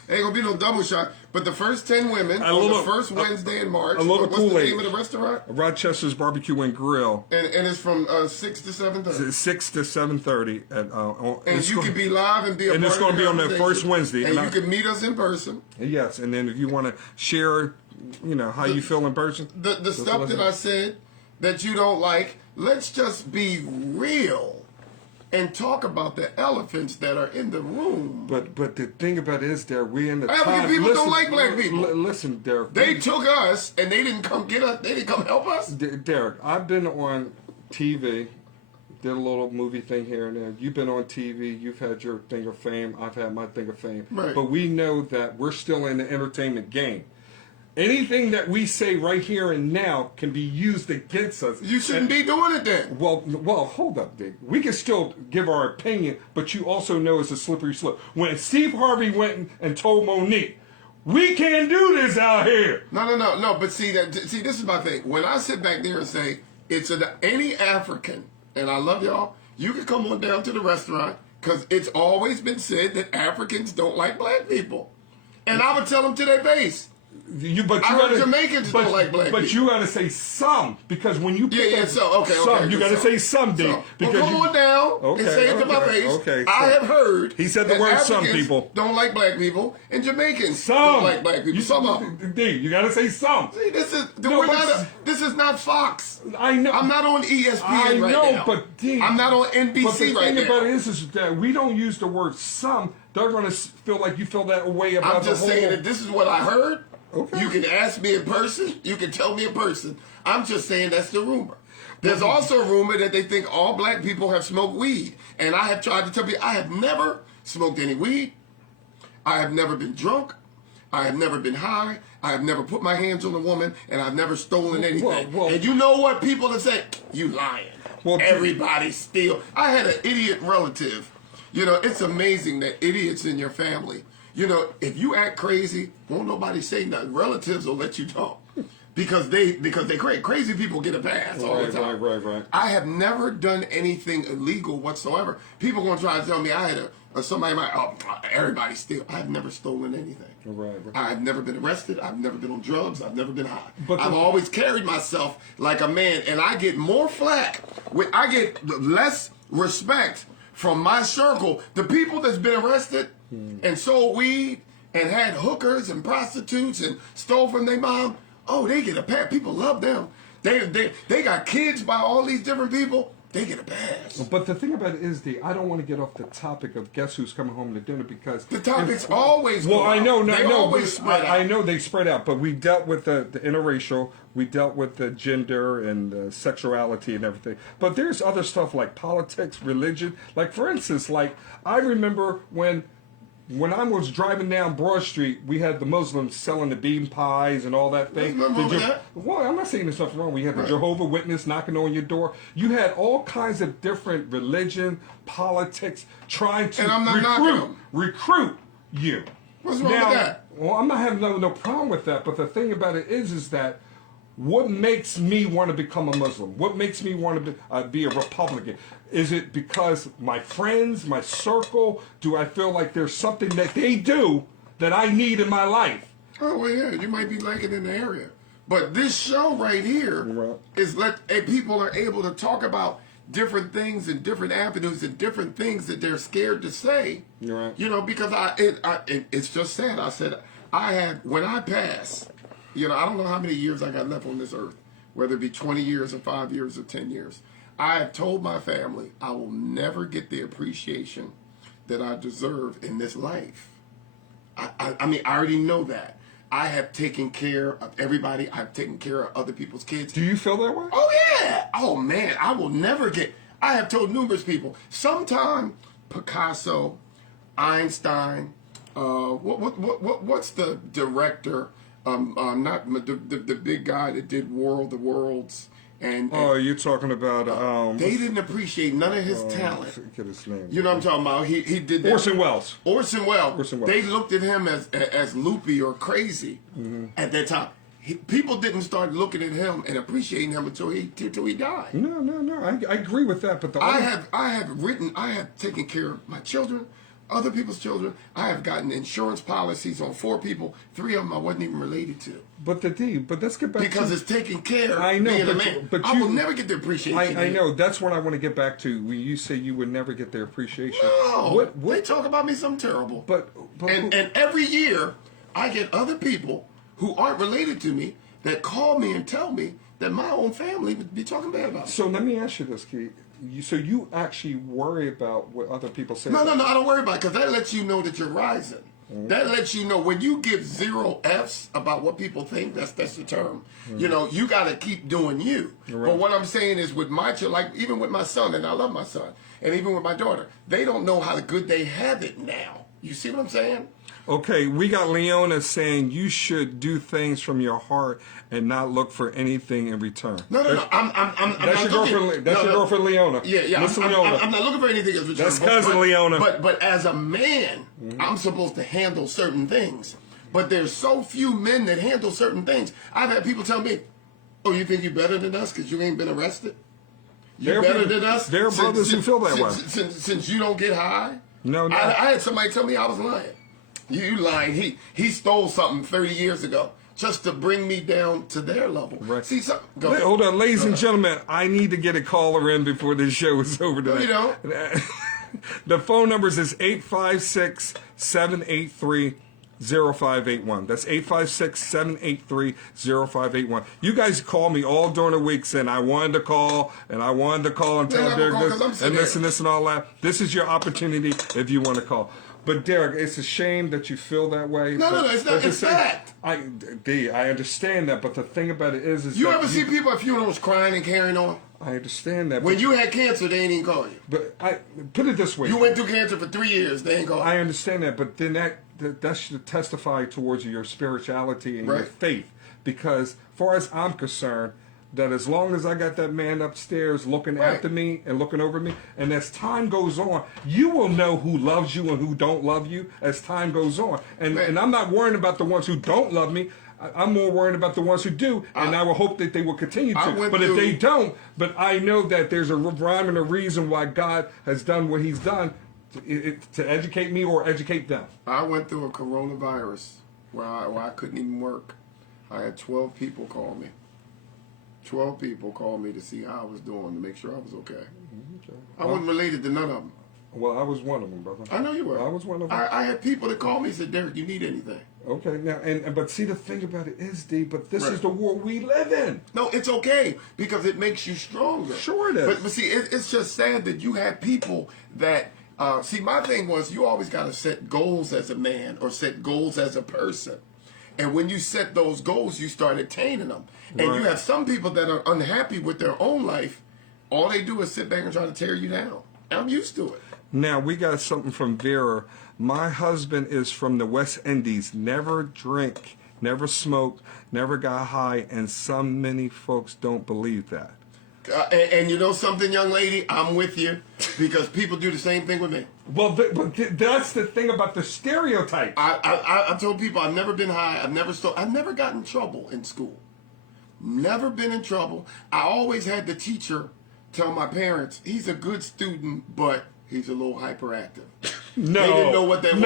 Ain't gonna be no double shot. But the first 10 women on the first Wednesday in March. What's the name of the restaurant? Rochester's Barbecue and Grill. And it's from 6 to 7:30. 6 to 7:30. And you can be live and be a part of the conversation. And it's going to be on that first Wednesday. And you can meet us in person. Yes, and then if you want to share, how you feel in person. The stuff that I said that you don't like, let's just be real. And talk about the elephants that are in the room. But the thing about it is, Derek, we in the African people don't like black people. Listen, Derek. They took us and they didn't come get us. They didn't come help us. Derek, I've been on TV, did a little movie thing here and there. You've been on TV. You've had your thing of fame. I've had my thing of fame. Right. But we know that we're still in the entertainment game. Anything that we say right here and now can be used against us. You shouldn't be doing it then. Well, hold up, Dick. We can still give our opinion, but you also know it's a slippery slope. When Steve Harvey went and told Monique, we can't do this out here. No. But see, this is my thing. When I sit back there and say, any African, and I love y'all, you can come on down to the restaurant, because it's always been said that Africans don't like black people. And I would tell them to their face. But I you heard gotta, Jamaicans don't like black But people. you gotta say some, because when you put Yeah, that, so, okay, some, okay. you gotta so- say some, D. so- Because well, come you, on down and say it to my okay, face. okay, I so- have heard He said the that word some Africans people. don't like black people, and Jamaicans some. don't like black people. Some of them. D, you gotta say some. See, No, this is not Fox. I know. I'm not on ESPN I right know, now. but D, I'm not on But the NBC right thing about now. it is that we don't use the word some. They're gonna feel like you feel that way about I'm just the whole. saying that this is what I heard. Okay. You can ask me in person. You can tell me in person. I'm just saying that's the rumor. There's also a rumor that they think all black people have smoked weed. And I have tried to tell people I have never smoked any weed. I have never been drunk. I have never been high. I have never put my hands on a woman. And I've never stolen anything. well- and you know what people have said? You lying. Well, Everybody steal. I had an idiot relative. You know, it's amazing that idiots in your family. You know, if you act crazy, won't nobody say nothing. Relatives will let you talk because they crazy. Crazy people get a pass all the time. Right. I have never done anything illegal whatsoever. People gonna try to tell me I had somebody might everybody steal. I've never stolen anything. Right. I've never been arrested. I've never been on drugs. I've never been high. But I've always carried myself like a man, and I get more flack. I get less respect from my circle. The people that's been arrested and sold weed and had hookers and prostitutes and stole from their mom, oh, they get a pass. People love them. They got kids by all these different people. They get a pass. But the thing about it is, I don't want to get off the topic of guess who's coming home to dinner, because The topics always go Well, I out. know, They always spread out. I know they spread out, but we dealt with the interracial, we dealt with the gender and sexuality and everything. But there's other stuff like politics, religion. Like, for instance, like I remember when I was driving down Broad Street, we had the Muslims selling the bean pies and all that thing. There's nothing wrong with that. Well, I'm not saying there's nothing wrong. We had the Jehovah Witness knocking on your door. You had all kinds of different religion, politics, trying to And I'm not knocking them. recruit you. What's wrong with that? Well, I'm not having no problem with that. But the thing about it is that what makes me want to become a Muslim? What makes me want to be a Republican? Is it because my friends, my circle? Do I feel like there's something that they do that I need in my life? Oh, well, yeah, you might be liking in the area. But this show right here Right. is people are able to talk about different things and different avenues and different things that they're scared to say. You're right. You know, because it's just sad. I said, when I pass, you know, I don't know how many years I got left on this earth, whether it be 20 years or 5 years or 10 years. I have told my family I will never get the appreciation that I deserve in this life. I mean, I already know that. I have taken care of everybody. I've taken care of other people's kids. Do you feel that way? Oh, yeah. Oh, man. I will never get... I have told numerous people, sometime Picasso, Einstein, what's the director? Not the big guy that did War of the Worlds. And Oh, you're talking about they didn't appreciate none of his I talent. forget his name. You know what I'm talking about? He did that. Orson Welles. Orson Welles. Orson Welles. They looked at him as loopy or crazy at that time. People didn't start looking at him and appreciating him until he died. No. I agree with that, but I have taken care of my children, other people's children. I have gotten insurance policies on 4 people. 3 of them I wasn't even related to. But let's get back Because to it's taking care of I know, being a but- man. but I you- will never get the appreciation. I know. That's what I want to get back to. When you say you would never get their appreciation. No, they talk about me something terrible. But and every year, I get other people who aren't related to me that call me and tell me that my own family would be talking bad about me. So let me ask you this, Keith. So you actually worry about what other people say? No, I don't worry about it because that lets you know that you're rising. That lets you know when you give 0 F's about what people think. That's the term. You know, you got to keep doing you. Right. But what I'm saying is with my children, like even with my son, and I love my son, and even with my daughter, they don't know how good they have it now. You see what I'm saying? Okay, we got Leona saying you should do things from your heart and not look for anything in return. No. I'm That's not your looking- girlfriend. That's your girlfriend, Leona. Yeah. Listen, I'm Leona. not looking for anything as return. That's cousin Leona. But as a man, I'm supposed to handle certain things. But there's so few men that handle certain things. I've had people tell me, "Oh, you think you're better than us because you ain't been arrested? You're better than us." There are brothers who feel that way. Since you don't get high. No. I had somebody tell me I was lying. You lying. He stole something 30 years ago. just to bring me down to their level. Right. See, go ahead. Hold on, ladies and gentlemen, I need to get a caller in before this show is over tonight. You don't. The phone numbers is 856-783-0581. That's 856-783-0581. You guys call me all during the week saying I wanted to call and I wanted to call and tell Derek this and this and all that. This is your opportunity if you want to call. But Derek, it's a shame that you feel that way. No, it's not. It's fact. I understand that, but the thing about it is you ever see people at funerals crying and carrying on? I understand that. When you had cancer, they ain't even call you. But I put it this way: you went through cancer for 3 years, they ain't call you. I understand that, but then that should testify towards your spirituality and your faith. Because, far as I'm concerned, that as long as I got that man upstairs looking after me and looking over me, and as time goes on, you will know who loves you and who don't love you as time goes on. And I'm not worrying about the ones who don't love me. I'm more worried about the ones who do, and I will hope that they will continue to. But if they don't, but I know that there's a rhyme and a reason why God has done what He's done to educate me or educate them. I went through a coronavirus where I couldn't even work. I had 12 people call me. 12 people called me to see how I was doing, to make sure I was okay. I wasn't related to none of them. Well, I was one of them, brother. I know you were. I was one of them. I had people that called me and said, Derek, you need anything? Okay, now, but see, the thing about it is, D, but this is the world we live in. No, it's okay, because it makes you stronger. Sure it is. But see, it's just sad that you have people that, see, my thing was, you always got to set goals as a man or set goals as a person. And when you set those goals, you start attaining them. And you have some people that are unhappy with their own life. All they do is sit back and try to tear you down. I'm used to it. Now, we got something from Vera. My husband is from the West Indies. Never drink, never smoked, never got high, and many folks don't believe that. And you know something, young lady? I'm with you, because people do the same thing with me. Well, but that's the thing about the stereotype. I told people I've never been high. I've never got in trouble in school. Never been in trouble. I always had the teacher tell my parents, he's a good student, but he's a little hyperactive. No, they didn't know what that was.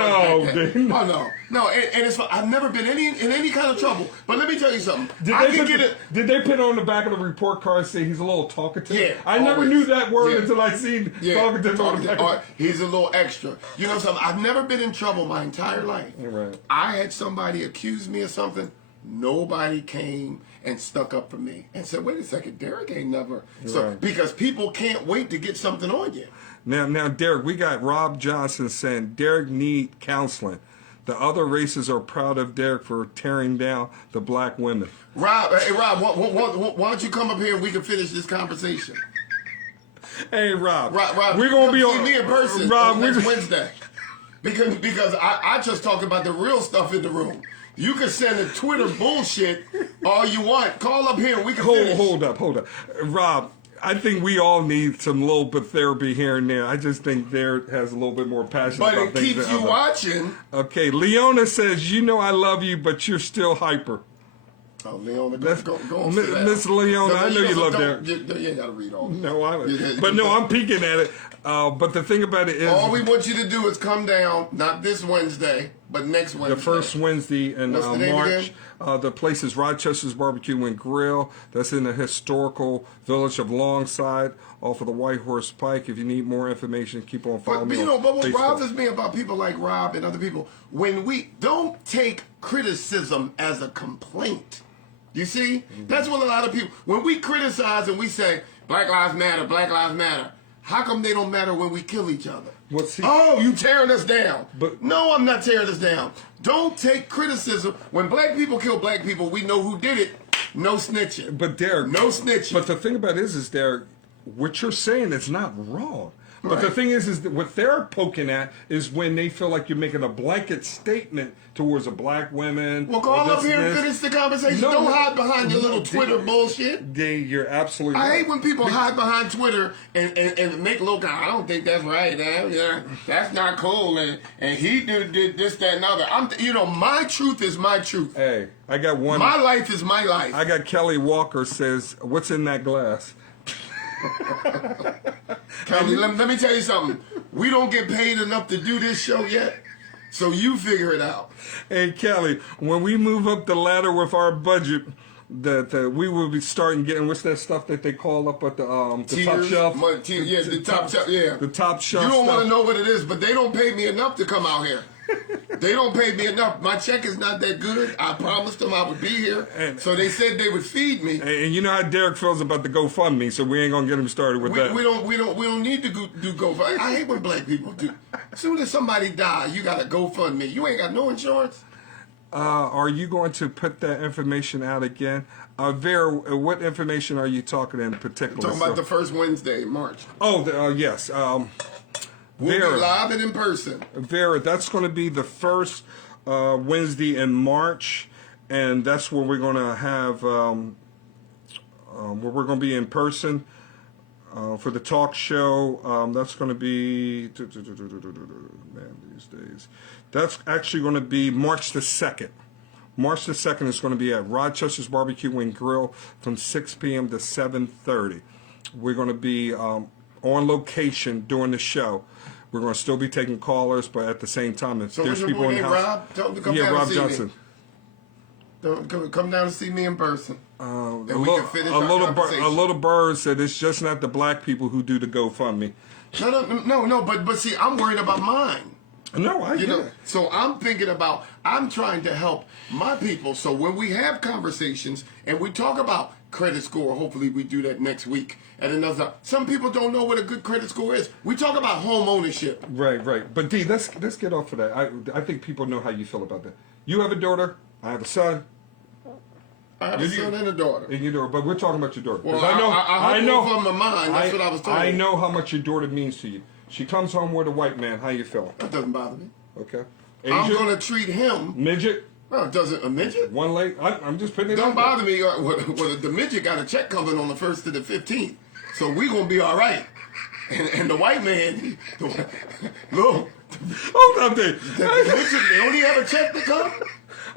No, and it's I've never been in any kind of trouble. But let me tell you something. Did they put on the back of the report card say he's a little talkative? Yeah, I never knew that word until I seen talkative on the back. He's a little extra. You know something? I've never been in trouble my entire life. Right. I had somebody accuse me of something. Nobody came and stuck up for me and said, "Wait a second, Derek ain't never." So because people can't wait to get something on you. Now, Derek, we got Rob Johnson saying Derek need counseling. The other races are proud of Derek for tearing down the black women. Rob, why don't you come up here and we can finish this conversation? Hey, Rob, we're gonna be on me in person Rob, next Wednesday because I just talk about the real stuff in the room. You can send a Twitter bullshit all you want. Call up here and we can finish. Hold up. Rob, I think we all need some little bit of therapy here and there. I just think Derek has a little bit more passion but about things. But it keeps you watching. Okay, Leona says, you know I love you, but you're still hyper. Oh, Leona, go on. Miss Leona, I know you love Derek. You ain't got to read all that. No, I'm peeking at it. But the thing about it is... all we want you to do is come down, not this Wednesday, but next Wednesday. The first Wednesday in March. Again? The place is Rochester's Barbecue and Grill. That's in the historical village of Longside off of the White Horse Pike. If you need more information, keep on following me. But what bothers me about people like Rob and other people, when we don't take criticism as a complaint. You see? That's what a lot of people, when we criticize and we say, Black Lives Matter, Black Lives Matter, how come they don't matter when we kill each other? Oh, you tearing us down. But no, I'm not tearing us down. Don't take criticism. When black people kill black people, we know who did it. No snitching. But Derek, no snitching. But the thing about it is Derek, what you're saying is not wrong. But the thing is that what they're poking at is when they feel like you're making a blanket statement towards a black women. Well, call up here and finish the conversation. Don't hide behind your little Twitter bullshit. You're absolutely right. I hate when people hide behind Twitter and make little guy. I don't think that's right. That's not cool. And he did this, that, and other. My truth is my truth. Hey, I got one. My life is my life. I got Kelly Walker says, "What's in that glass?" Kelly, let me tell you something. We don't get paid enough to do this show yet. So you figure it out. Hey, Kelly, when we move up the ladder with our budget, that we will be starting getting, what's that stuff that they call up at the top Tiers, shelf? yeah, the top shelf, yeah. The top shelf You don't want stuff. to know what it is, but they don't pay me enough to come out here. They don't pay me enough. My check is not that good. I promised them I would be here, so they said they would feed me. And you know how Derek feels about the GoFundMe, so we ain't gonna get him started with that. We don't need to do GoFundMe. I hate when black people do. As soon as somebody dies, you got to GoFundMe. You ain't got no insurance. Are you going to put that information out again? Vera, what information are you talking in particular? Talking about the first Wednesday in March. Oh, yes. We'll Vera, be live and in person. Vera, that's going to be the first Wednesday in March, and that's where we're going to have, where we're going to be in person for the talk show. That's going to be, man, these days. That's actually going to be March the 2nd. March the 2nd is going to be at Rochester's Barbecue and Grill from 6 p.m. to 7:30. We're going to be on location during the show. We're going to still be taking callers, but at the same time, if So there's what's your people boy in the named house, Rob? Tell him to come yeah, down Rob and see Johnson. me. Come down and see me in person. A and we can finish our conversation. little bird said it's just not the black people who do the GoFundMe. No, but see, I'm worried about mine. No, I get it. So I'm thinking about, I'm trying to help my people. So when we have conversations and we talk about credit score, hopefully we do that next week at another. Some people don't know what a good credit score is. We talk about home ownership. Right. But D, let's get off of that. I think people know how you feel about that. You have a daughter. I have a son. I have a son and a daughter. And your daughter, but we're talking about your daughter. Well, I know from my mind. That's what I was told. I know how much your daughter means to you. She comes home with a white man. How you feeling? That doesn't bother me. Okay. I'm Asian? going to treat him. Midget? Well, doesn't a midget? One leg? I'm just putting it Don't out there. bother me. Well, the midget got a check coming on the 1st to the 15th. So we going to be all right. And the white man, look. Hold up there. The midget, they only have a check to come?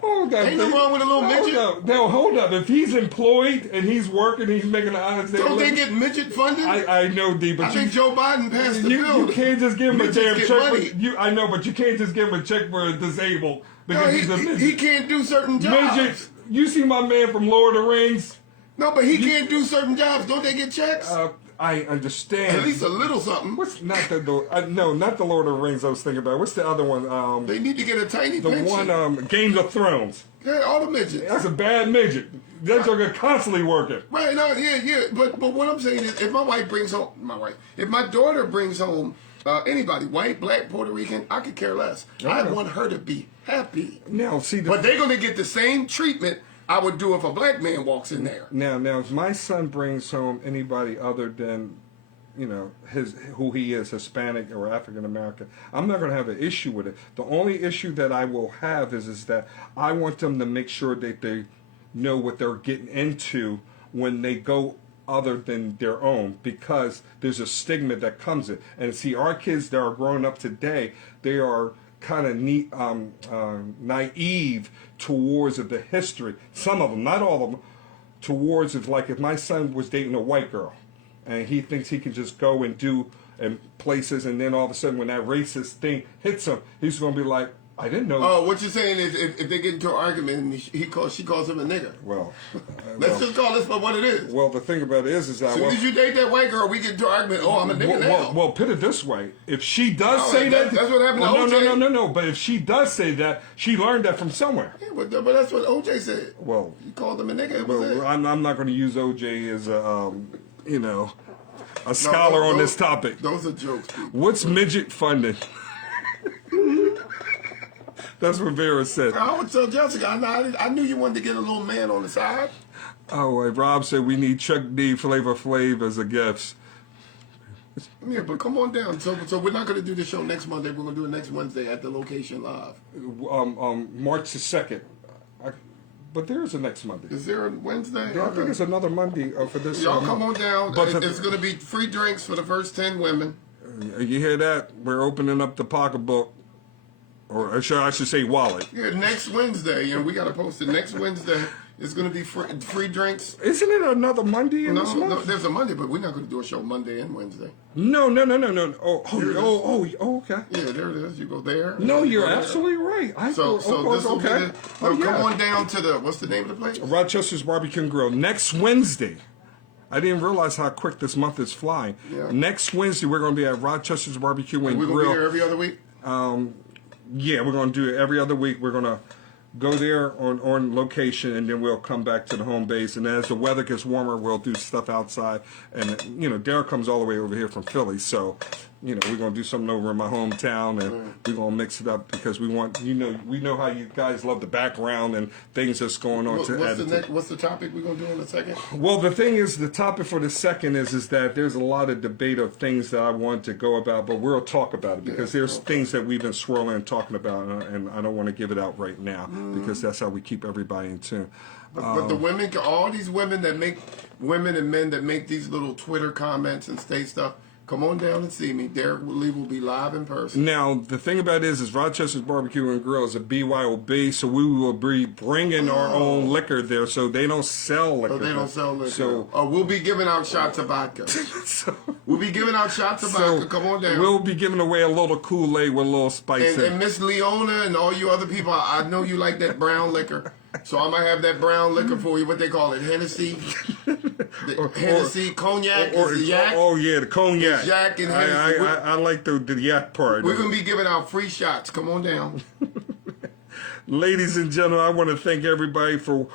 Hold up. Ain't nothing wrong with a little midget. No, hold up. If he's employed and he's working, he's making an honest day. Don't they get midget funded? I know, D, but I think Joe Biden passed the you bill. can't just give him a Midgets damn get check. money. I know, but you can't just give him a check for a disabled because No, he's a midget. he can't do certain jobs. Midget. You see my man from Lord of the Rings? No, but he can't do certain jobs. Don't they get checks? I understand. At least a little something. What's not the no, not the Lord of the Rings I was thinking about. What's the other one? They need to get a tiny The pension. one Game of Thrones. Yeah, all the midgets. That's a bad midget. That joker constantly working. Right, no, yeah. But what I'm saying is, if my wife brings home, if my daughter brings home anybody, white, black, Puerto Rican, I could care less. Okay. I want her to be happy. Now, see, But they're going to get the same treatment I would do if a black man walks in there. Now, if my son brings home anybody other than, who he is, Hispanic or African American, I'm not going to have an issue with it. The only issue that I will have is that I want them to make sure that they know what they're getting into when they go other than their own, because there's a stigma that comes in. And see, our kids that are growing up today, they are kind of naive towards the history. Some of them, not all of them, towards it. Like if my son was dating a white girl, and he thinks he can just go and do in places, and then all of a sudden when that racist thing hits him, he's going to be like, I didn't know. Oh, what you're saying is if they get into an argument and she calls him a nigger. Well, Let's just call this for what it is. Well, the thing about it is that... As soon as you date that white girl, we get into an argument, oh, I'm a nigger now. Well, put it this way. If she does Oh, say that... that's what happened to OJ. No. But if she does say that, she learned that from somewhere. Yeah, but that's what OJ said. Well... You called him a nigger. It was it. I'm not going to use OJ as a scholar on this topic. Those are jokes, people. What's midget funding? That's what Vera said. I would tell Jessica, I knew you wanted to get a little man on the side. Oh, Rob said we need Chuck D, Flavor Flav as a guest. Yeah, but come on down. So we're not going to do the show next Monday. We're going to do it next Wednesday at the location live. March the 2nd. But there is a next Monday. Is there a Wednesday? Yeah, I think it's another Monday for this. Y'all come on down. But it's going to be free drinks for the first 10 women. You hear that? We're opening up the pocketbook. Or I should say wallet. Yeah, next Wednesday. We got to post it next Wednesday. It's going to be free drinks. Isn't it another Monday in this month? No, there's a Monday, but we're not going to do a show Monday and Wednesday. No. Okay. Yeah, there it is. You go there. No, you you're go there. absolutely right. So this will be okay. come on down to the, what's the name of the place? Rochester's Barbecue and Grill. Next Wednesday. I didn't realize how quick this month is flying. Yeah. Next Wednesday, we're going to be at Rochester's Barbecue and We're Grill. going to be here every other week? Yeah, we're going to do it every other week. We're going to go there on location, and then we'll come back to the home base. And as the weather gets warmer, we'll do stuff outside. And, Derek comes all the way over here from Philly, so, we're going to do something over in my hometown, and we're going to mix it up because we want, we know how you guys love the background and things that's going on. What's the topic we're going to do in a second? Well, the thing is, the topic for the second is that there's a lot of debate of things that I want to go about, but we'll talk about it because there's things that we've been swirling and talking about, and I don't want to give it out right now because that's how we keep everybody in tune. But the women, all these women and men that make these little Twitter comments and say stuff, come on down and see me. Derek Lee will be live in person. Now, the thing about it is Rochester's Barbecue and Grill is a BYOB, so we will be bringing our own liquor there, so they don't sell liquor. Oh, they don't sell liquor. So, we'll be giving out shots of vodka. We'll be giving out shots of vodka. Come on down. We'll be giving away a little Kool-Aid with a little spice in it. And Miss Leona and all you other people, I know you like that brown liquor. So I might have that brown liquor for you. What they call it, Hennessy, Hennessy, cognac, is the yak. Oh yeah, the cognac. It's yak and Hennessy. I like the yak part. We're gonna be giving out free shots. Come on down, ladies and gentlemen. I want to thank everybody for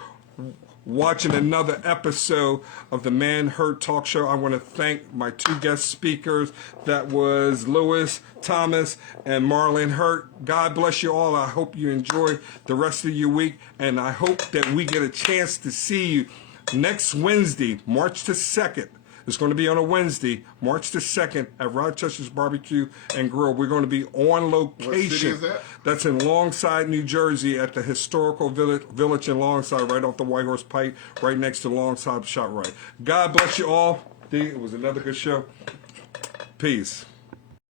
watching another episode of the Man Hurt Talk Show. I want to thank my two guest speakers. That was Lewis Thomas and Marlon Hurt. God bless you all. I hope you enjoy the rest of your week, and I hope that we get a chance to see you next Wednesday, March the 2nd. It's going to be on a Wednesday, March the 2nd, at Rochester's Barbecue and Grill. We're going to be on location. What city is that? That's in Longside, New Jersey, at the historical village in Longside, right off the White Horse Pike, right next to Longside ShopRite. God bless you all. It was another good show. Peace.